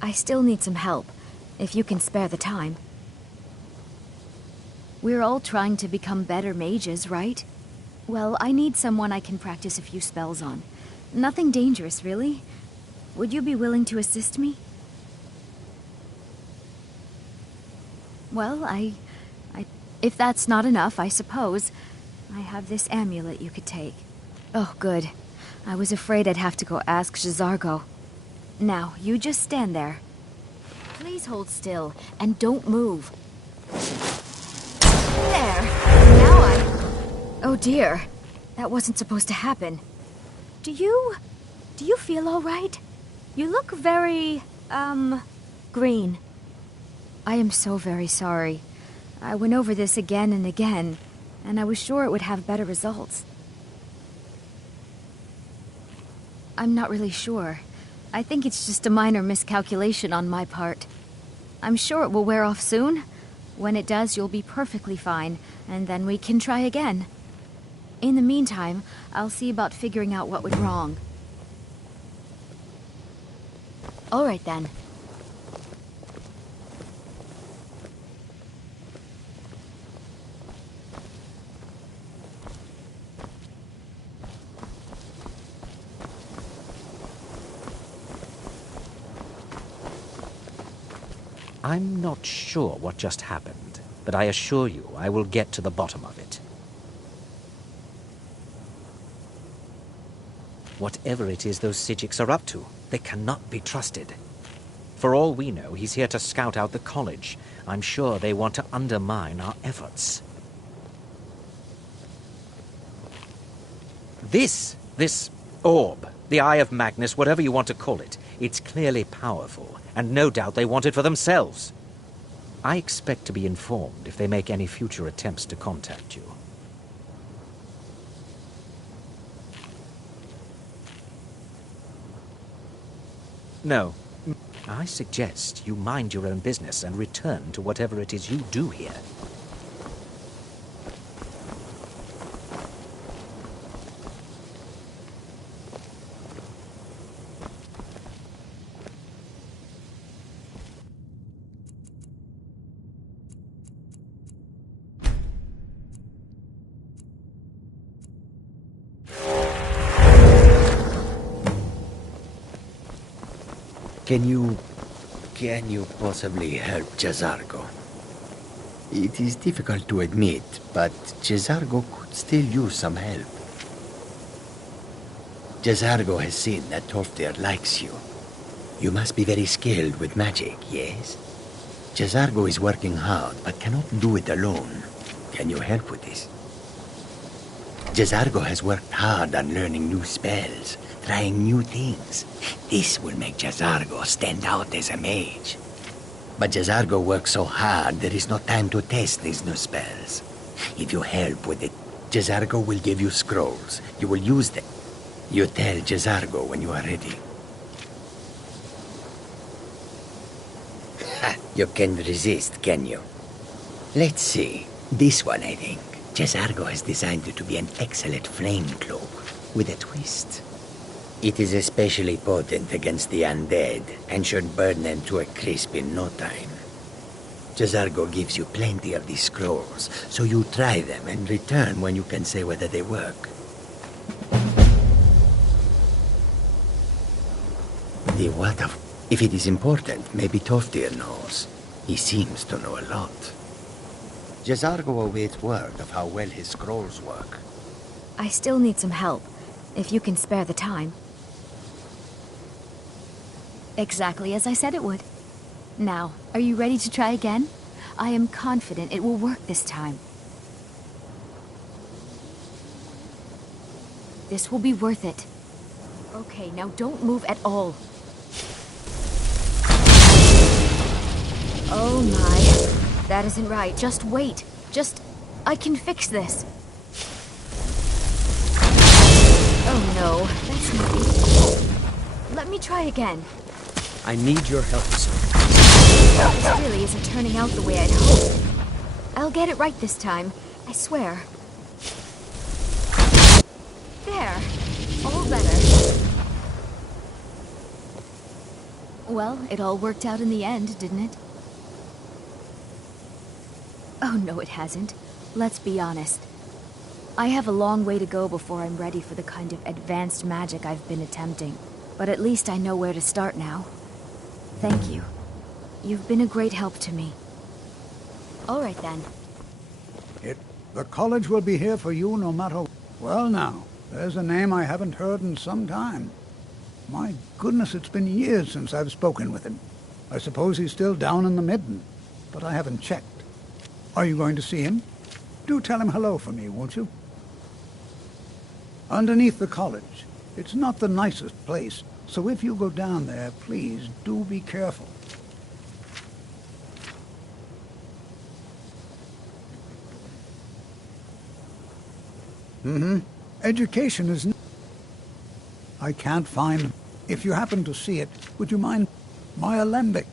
I still need some help, if you can spare the time. We're all trying to become better mages, right? Well, I need someone I can practice a few spells on. Nothing dangerous, really. Would you be willing to assist me? Well, if that's not enough, I suppose, I have this amulet you could take. Oh, good. I was afraid I'd have to go ask J'zargo. Now, you just stand there. Please hold still, and don't move. There! Now oh dear. That wasn't supposed to happen. Do you feel all right? You look very, green. I am so very sorry. I went over this again and again, and I was sure it would have better results. I'm not really sure. I think it's just a minor miscalculation on my part. I'm sure it will wear off soon. When it does, you'll be perfectly fine, and then we can try again. In the meantime, I'll see about figuring out what went wrong. All right, then. I'm not sure what just happened, but I assure you I will get to the bottom of it. Whatever it is those Psijics are up to, they cannot be trusted. For all we know, he's here to scout out the college. I'm sure they want to undermine our efforts. This orb, the Eye of Magnus, whatever you want to call it, it's clearly powerful, and no doubt they want it for themselves. I expect to be informed if they make any future attempts to contact you. No. I suggest you mind your own business and return to whatever it is you do here. Can you possibly help J'zargo? It is difficult to admit, but J'zargo could still use some help. J'zargo has seen that Tolfdir likes you. You must be very skilled with magic, yes? J'zargo is working hard, but cannot do it alone. Can you help with this? J'zargo has worked hard on learning new spells, trying new things. This will make J'zargo stand out as a mage. But J'zargo works so hard, there is no time to test these new spells. If you help with it, J'zargo will give you scrolls. You will use them. You tell J'zargo when you are ready. You can resist, can you? Let's see. This one, I think. Jazargo has designed it to be an excellent flame cloak with a twist. It is especially potent against the undead and should burn them to a crisp in no time. Jazargo gives you plenty of these scrolls, so you try them and return when you can say whether they work. The what of... If it is important, maybe Toftir knows. He seems to know a lot. Jazargo awaits word of how well his scrolls work. I still need some help, if you can spare the time. Exactly as I said it would. Now, are you ready to try again? I am confident it will work this time. This will be worth it. Okay, now don't move at all. Oh my. That isn't right. Just wait. I can fix this. Oh no, that's not it. Let me try again. I need your help, sir. This really isn't turning out the way I'd hoped. I'll get it right this time. I swear. There. All better. Well, it all worked out in the end, didn't it? Oh, no, it hasn't. Let's be honest. I have a long way to go before I'm ready for the kind of advanced magic I've been attempting. But at least I know where to start now. Thank you. You've been a great help to me. All right, then. The college will be here for you no matter... Well, now, there's a name I haven't heard in some time. My goodness, it's been years since I've spoken with him. I suppose he's still down in the midden, but I haven't checked. Are you going to see him? Do tell him hello for me, won't you? Underneath the college. It's not the nicest place, so if you go down there, please do be careful. Education is... I can't find... If you happen to see it, would you mind... My alembic.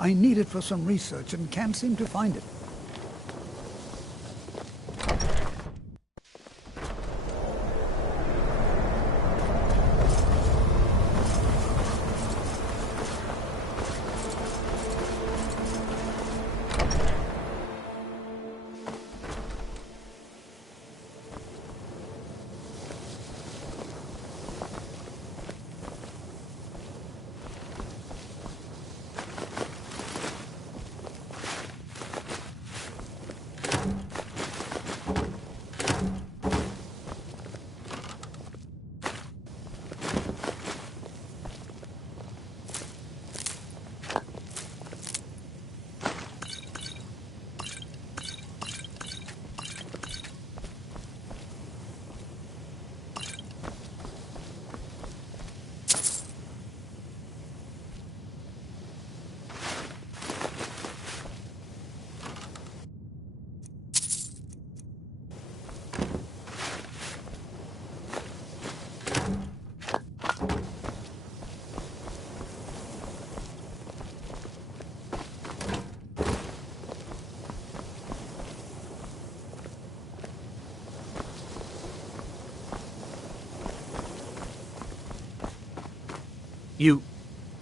I need it for some research and can't seem to find it.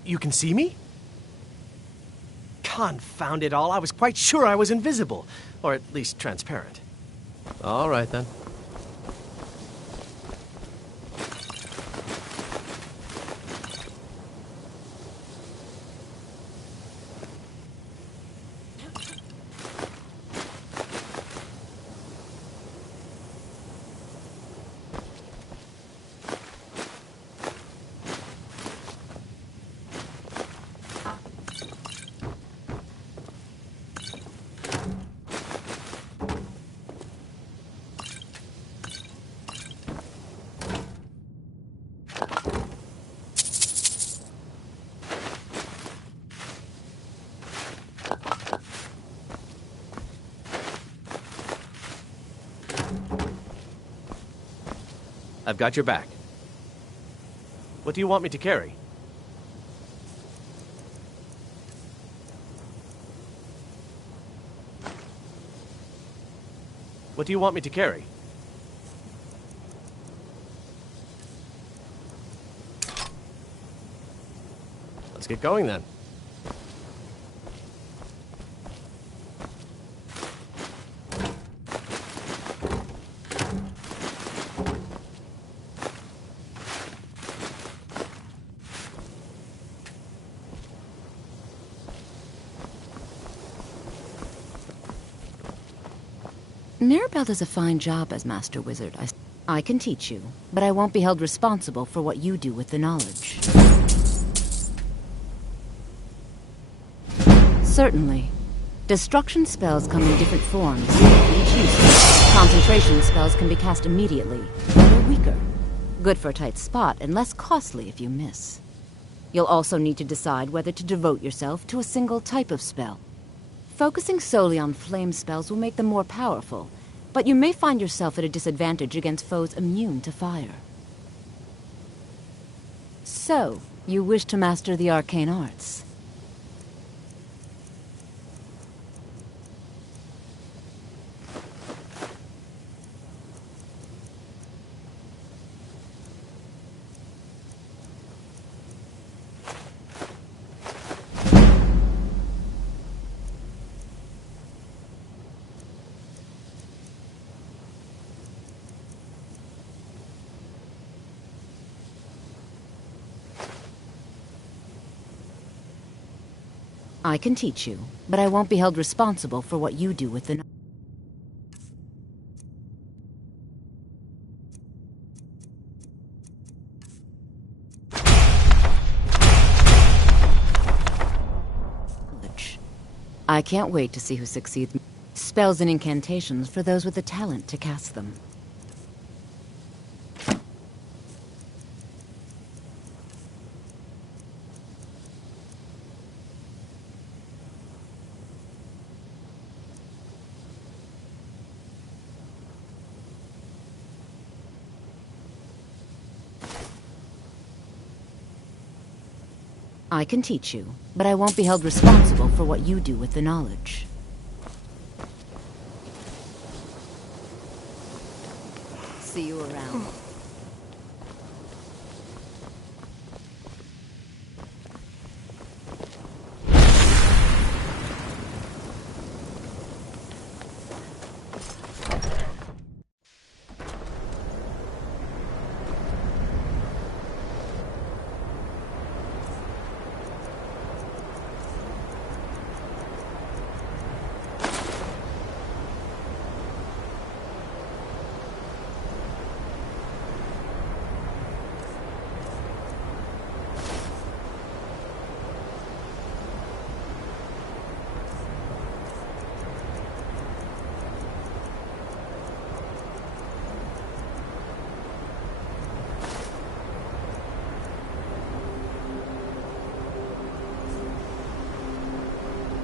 You can see me? Confound it all, I was quite sure I was invisible. Or at least transparent. All right, then. I've got your back. What do you want me to carry? What do you want me to carry? Let's get going then. Mirabelle does a fine job as Master Wizard. I can teach you, but I won't be held responsible for what you do with the knowledge. Certainly. Destruction spells come in different forms. Each use. Concentration spells can be cast immediately, but they're weaker. Good for a tight spot, and less costly if you miss. You'll also need to decide whether to devote yourself to a single type of spell. Focusing solely on flame spells will make them more powerful, but you may find yourself at a disadvantage against foes immune to fire. So, you wish to master the arcane arts? I can teach you, but I won't be held responsible for what you do with the knowledge. I can't wait to see who succeeds. Spells and incantations for those with the talent to cast them. I can teach you, but I won't be held responsible for what you do with the knowledge. See you around.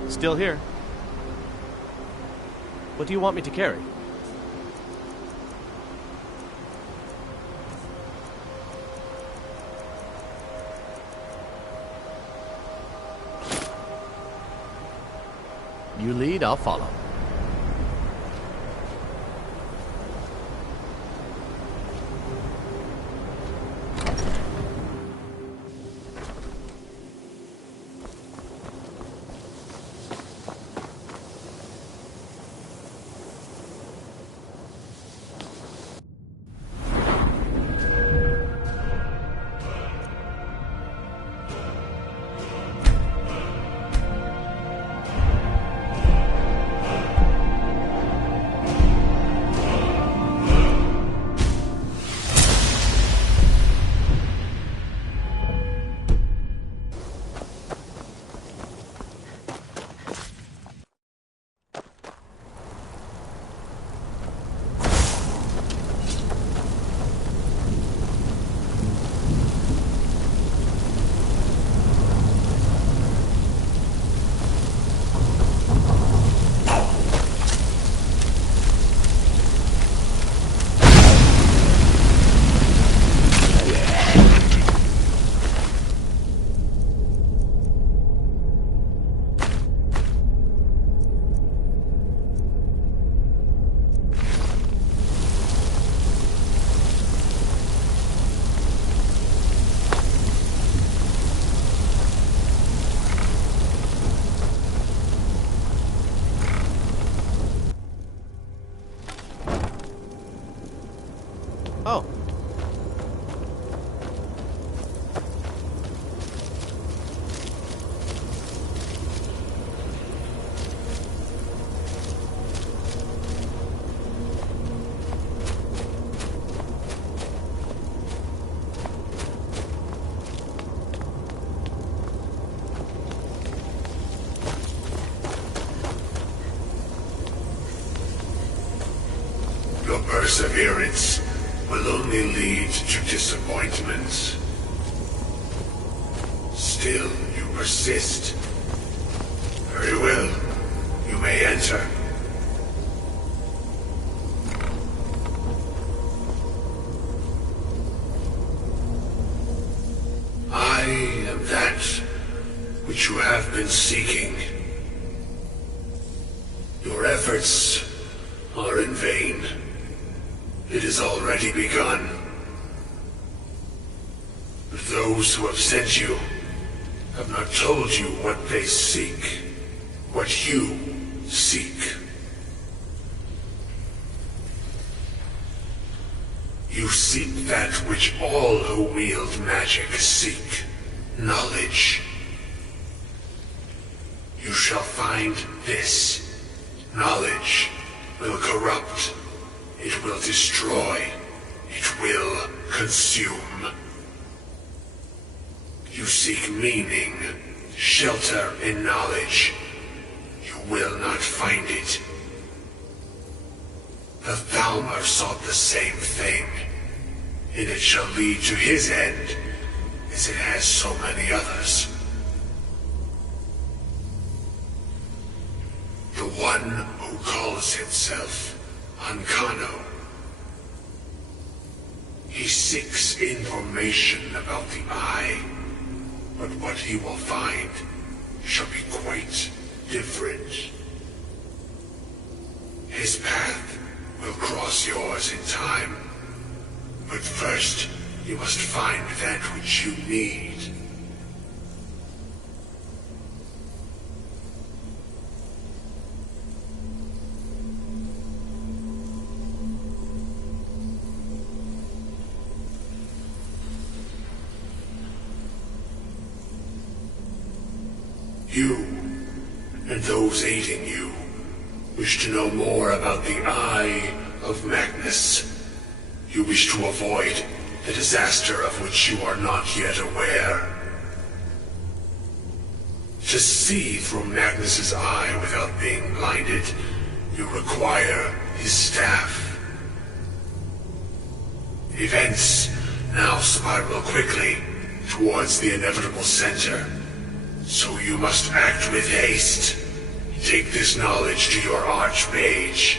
Still here. What do you want me to carry? You lead, I'll follow. Oh. Your perseverance will only lead to disappointments. Still, you persist. Very well. You may enter. I am that which you have been seeking. Your efforts are in vain. It has already begun. But those who have sent you have not told you what they seek, what you seek. You seek that which all who wield magic seek, knowledge. You shall find this. Knowledge will corrupt. It will destroy. It will consume. You seek meaning, shelter in knowledge. You will not find it. The Thalmor sought the same thing, and it shall lead to his end, as it has so many others. The one who calls himself Ankano. He seeks information about the Eye, but what he will find shall be quite different. His path will cross yours in time, but first you must find that which you need. You, and those aiding you, wish to know more about the Eye of Magnus. You wish to avoid the disaster of which you are not yet aware. To see through Magnus's eye without being blinded, you require his staff. Events now spiral quickly towards the inevitable center. So you must act with haste. Take this knowledge to your Archmage.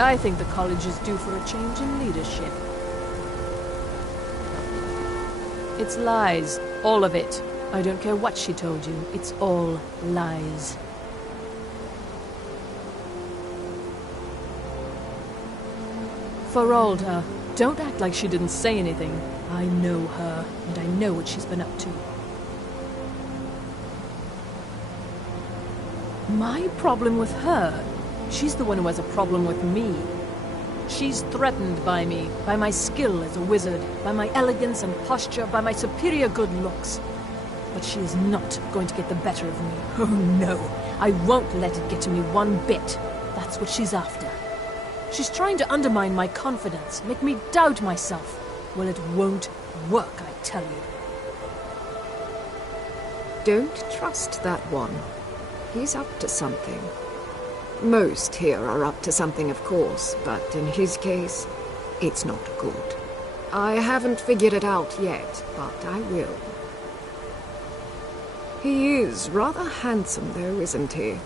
I think the college is due for a change in leadership. It's lies. All of it. I don't care what she told you. It's all lies. For older, don't act like she didn't say anything. I know her, and I know what she's been up to. My problem with her? She's the one who has a problem with me. She's threatened by me, by my skill as a wizard, by my elegance and posture, by my superior good looks. But she is not going to get the better of me. Oh no, I won't let it get to me one bit. That's what she's after. She's trying to undermine my confidence, make me doubt myself. Well, it won't work, I tell you. Don't trust that one. He's up to something. Most here are up to something, of course, but in his case, it's not good. I haven't figured it out yet, but I will. He is rather handsome, though, isn't he?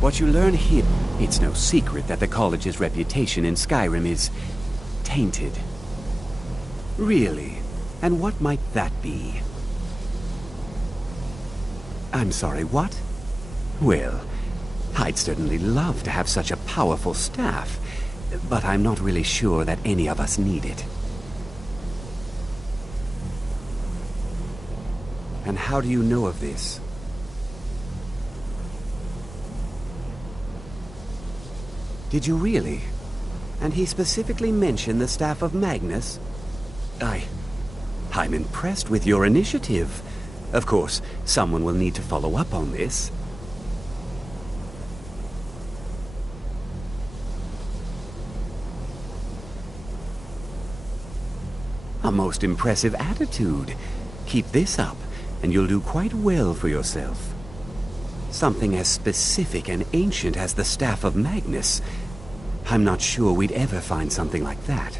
What you learn here, it's no secret that the college's reputation in Skyrim is tainted. Really? And what might that be? I'm sorry, what? Well, I'd certainly love to have such a powerful staff, but I'm not really sure that any of us need it. And how do you know of this? Did you really? And he specifically mentioned the staff of Magnus? I'm impressed with your initiative. Of course, someone will need to follow up on this. A most impressive attitude. Keep this up, and you'll do quite well for yourself. Something as specific and ancient as the staff of Magnus. I'm not sure we'd ever find something like that.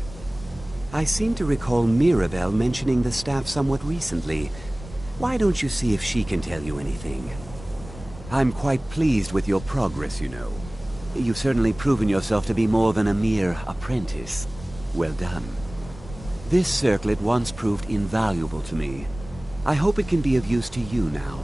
I seem to recall Mirabelle mentioning the staff somewhat recently. Why don't you see if she can tell you anything? I'm quite pleased with your progress, you know. You've certainly proven yourself to be more than a mere apprentice. Well done. This circlet once proved invaluable to me. I hope it can be of use to you now.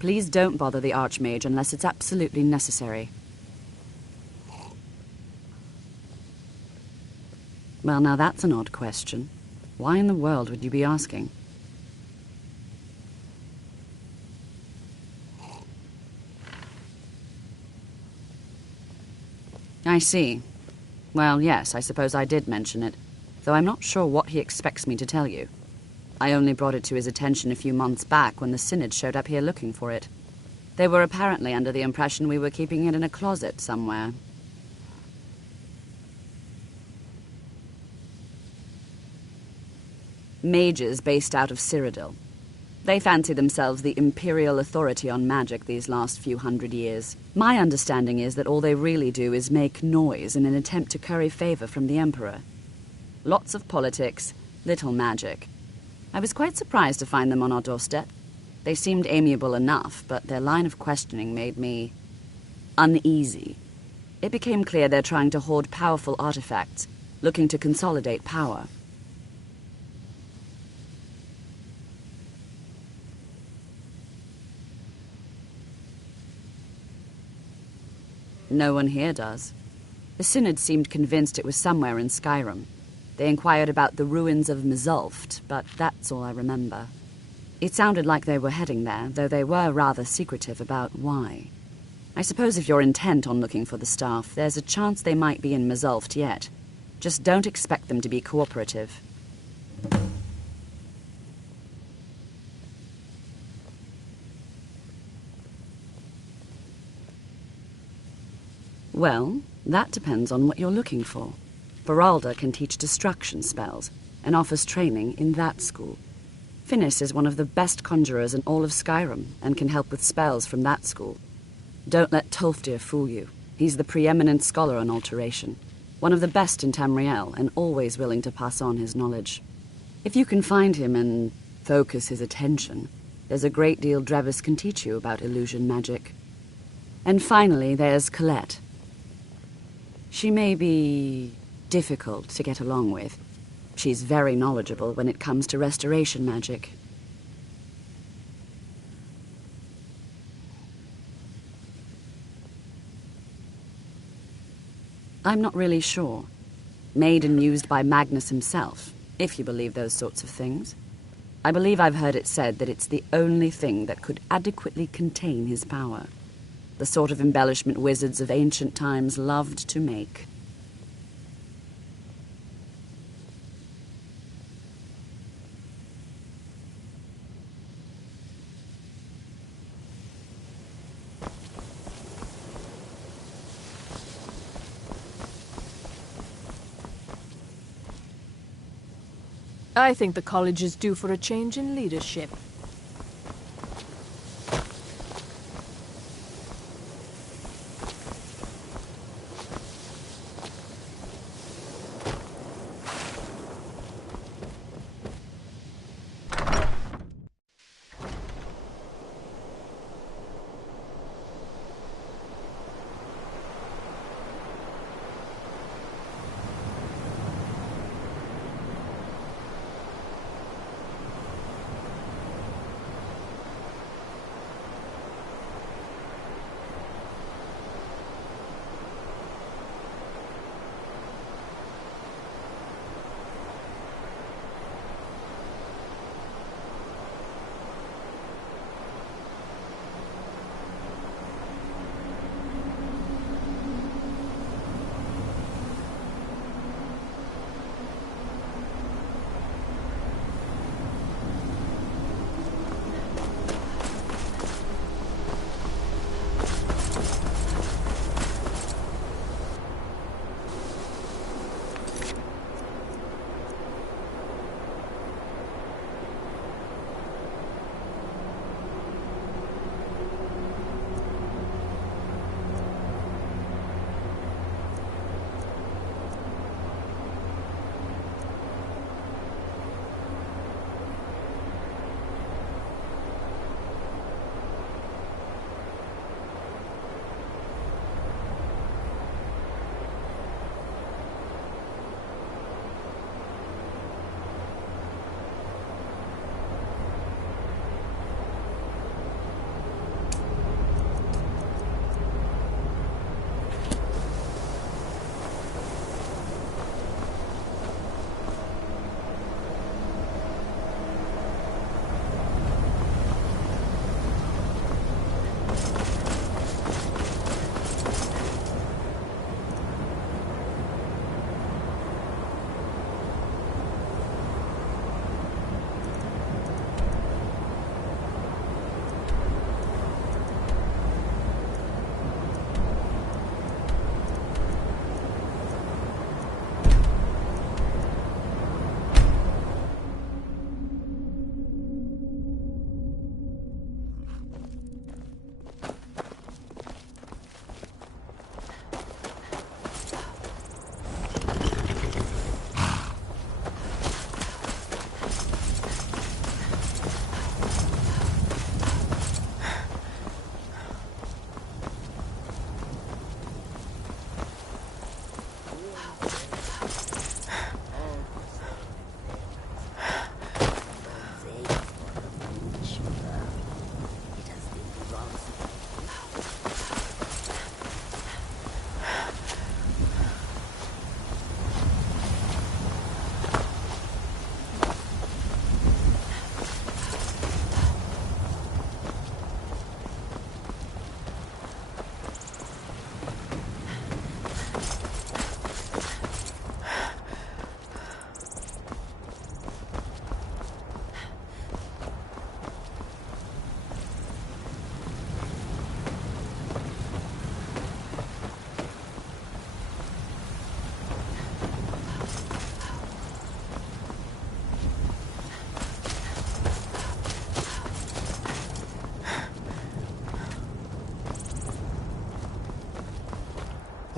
Please don't bother the Archmage unless it's absolutely necessary. Well, now that's an odd question. Why in the world would you be asking? I see. Well, yes, I suppose I did mention it, though I'm not sure what he expects me to tell you. I only brought it to his attention a few months back when the Synod showed up here looking for it. They were apparently under the impression we were keeping it in a closet somewhere. Mages based out of Cyrodiil. They fancy themselves the imperial authority on magic these last few hundred years. My understanding is that all they really do is make noise in an attempt to curry favor from the Emperor. Lots of politics, little magic. I was quite surprised to find them on our doorstep. They seemed amiable enough, but their line of questioning made me uneasy. It became clear they're trying to hoard powerful artifacts, looking to consolidate power. No one here does. The Synod seemed convinced it was somewhere in Skyrim. They inquired about the ruins of Mzulft, but that's all I remember. It sounded like they were heading there, though they were rather secretive about why. I suppose if you're intent on looking for the staff, there's a chance they might be in Mzulft yet. Just don't expect them to be cooperative. Well, that depends on what you're looking for. Beralda can teach destruction spells and offers training in that school. Finnis is one of the best conjurers in all of Skyrim and can help with spells from that school. Don't let Tolfdir fool you. He's the preeminent scholar on alteration, one of the best in Tamriel and always willing to pass on his knowledge. If you can find him and focus his attention, there's a great deal Drevis can teach you about illusion magic. And finally, there's Colette. She may be difficult to get along with. She's very knowledgeable when it comes to restoration magic. I'm not really sure. Made and used by Magnus himself, if you believe those sorts of things. I believe I've heard it said that it's the only thing that could adequately contain his power. The sort of embellishment wizards of ancient times loved to make. I think the college is due for a change in leadership.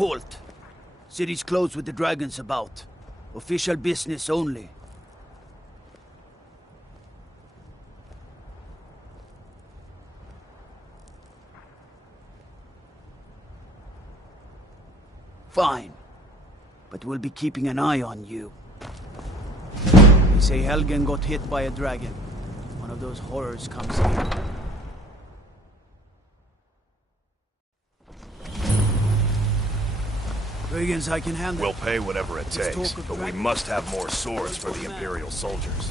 Halt! City's closed with the dragons about. Official business only. Fine. But we'll be keeping an eye on you. They say Helgen got hit by a dragon. One of those horrors comes here. Brigands, I can handle. We'll pay whatever it takes, but we must have more swords for the Imperial soldiers.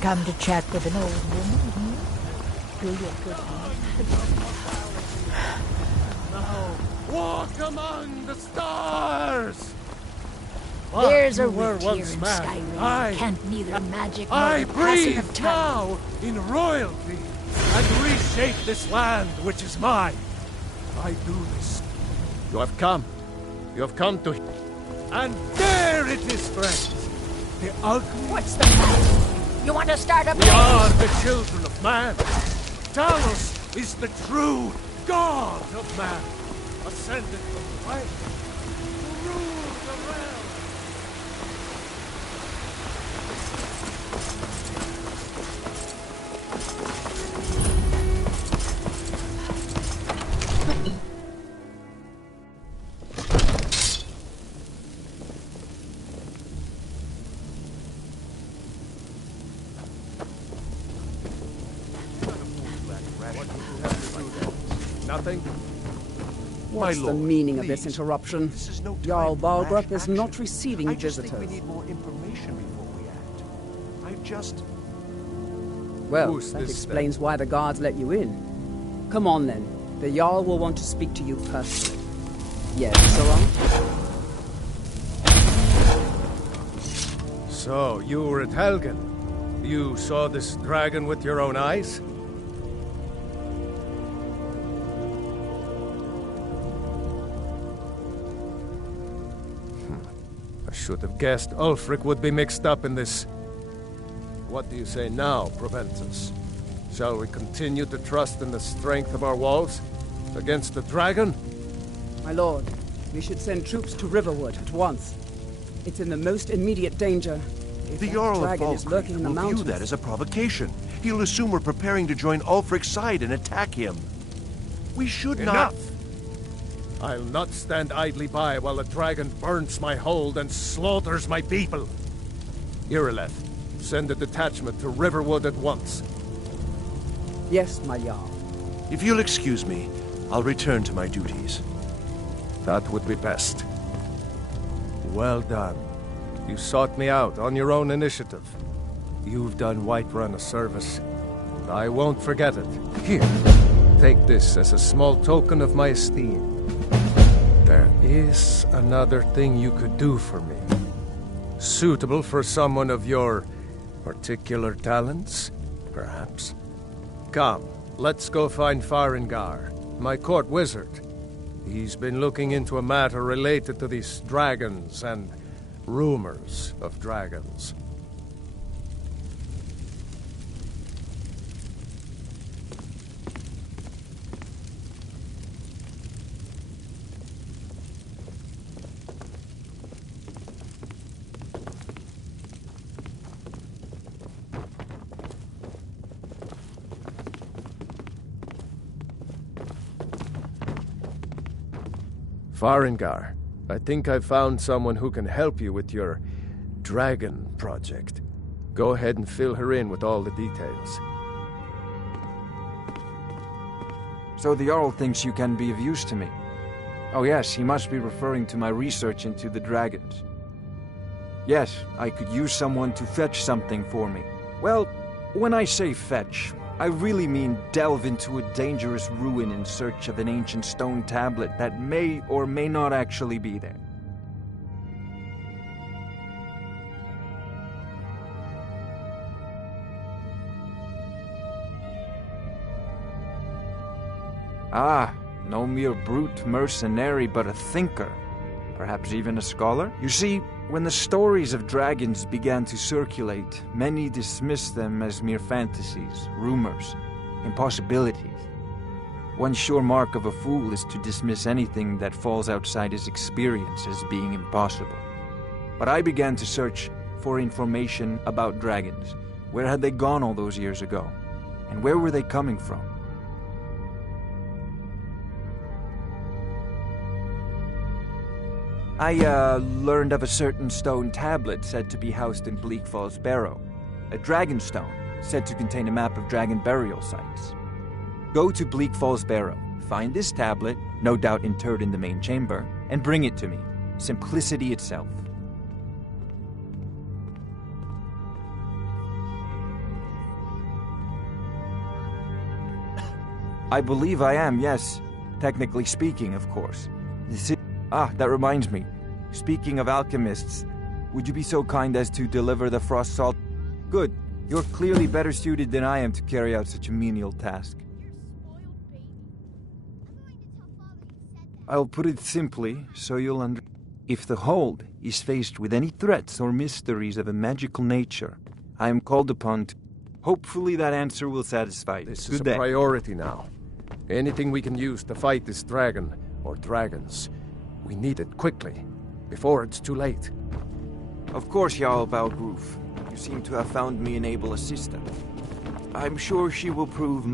Come to chat with an old woman here? Do your good Now, walk among the stars! There's a You were root here in once mad. Skyrim. Can't neither magic nor I the passing breathe of time. now in royalty and reshape this land which is mine. I do this. You have come. You have come to... And there it is, friends. The ugly... What's the matter? You want to start a We are the children of man. Talos is the true god of man, ascended from the light to rule the realm. Nothing? What's the meaning of this interruption? Jarl Balgruth is not receiving visitors. I think we need more information before we act. I just... Well, Who's that this, explains why the guards let you in. Come on, then. The Jarl will want to speak to you personally. Yes, Saran? So, you were at Helgen. You saw this dragon with your own eyes? I should have guessed Ulfric would be mixed up in this. What do you say now, Proventus? Shall we continue to trust in the strength of our walls against the dragon? My lord, we should send troops to Riverwood at once. It's in the most immediate danger. If The that Jarl of dragon is lurking in the will view mountains. that as a provocation. He'll assume we're preparing to join Ulfric's side and attack him. We should Enough! I'll not stand idly by while the dragon burns my hold and slaughters my people. Irileth, send a detachment to Riverwood at once. Yes, my Jarl. If you'll excuse me, I'll return to my duties. That would be best. Well done. You sought me out on your own initiative. You've done Whiterun a service, and I won't forget it. Here, take this as a small token of my esteem. There is another thing you could do for me. Suitable for someone of your particular talents, perhaps. Come, let's go find Farengar, my court wizard. He's been looking into a matter related to these dragons and rumors of dragons. Farengar, I think I've found someone who can help you with your dragon project. Go ahead and fill her in with all the details. So the Jarl thinks you can be of use to me. Oh yes, he must be referring to my research into the dragons. Yes, I could use someone to fetch something for me. Well, when I say fetch, I really mean delve into a dangerous ruin in search of an ancient stone tablet that may or may not actually be there. Ah, no mere brute mercenary, but a thinker. Perhaps even a scholar? You see, When the stories of dragons began to circulate, many dismissed them as mere fantasies, rumors, impossibilities. One sure mark of a fool is to dismiss anything that falls outside his experience as being impossible. But I began to search for information about dragons. Where had they gone all those years ago? And where were they coming from? I learned of a certain stone tablet said to be housed in Bleak Falls Barrow. A dragon stone said to contain a map of dragon burial sites. Go to Bleak Falls Barrow, find this tablet, no doubt interred in the main chamber, and bring it to me. Simplicity itself. I believe I am, yes. Technically speaking, of course. That reminds me. Speaking of alchemists, would you be so kind as to deliver the frost salt? Good. You're clearly better suited than I am to carry out such a menial task. I'll put it simply, so you'll understand. If the Hold is faced with any threats or mysteries of a magical nature, I am called upon to... Hopefully that answer will satisfy you. This is a priority now. Anything we can use to fight this dragon, or dragons, we need it quickly, before it's too late. Of course, Jarl Valgroof. You seem to have found me an able assistant. I'm sure she will prove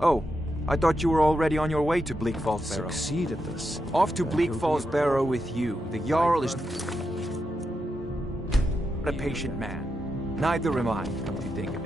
Oh, I thought you were already on your way to Bleak Falls Barrow. Succeed at this. Off to Bleak Falls Barrow with you. The Jarl is... a patient man. Neither am I, come to think of it.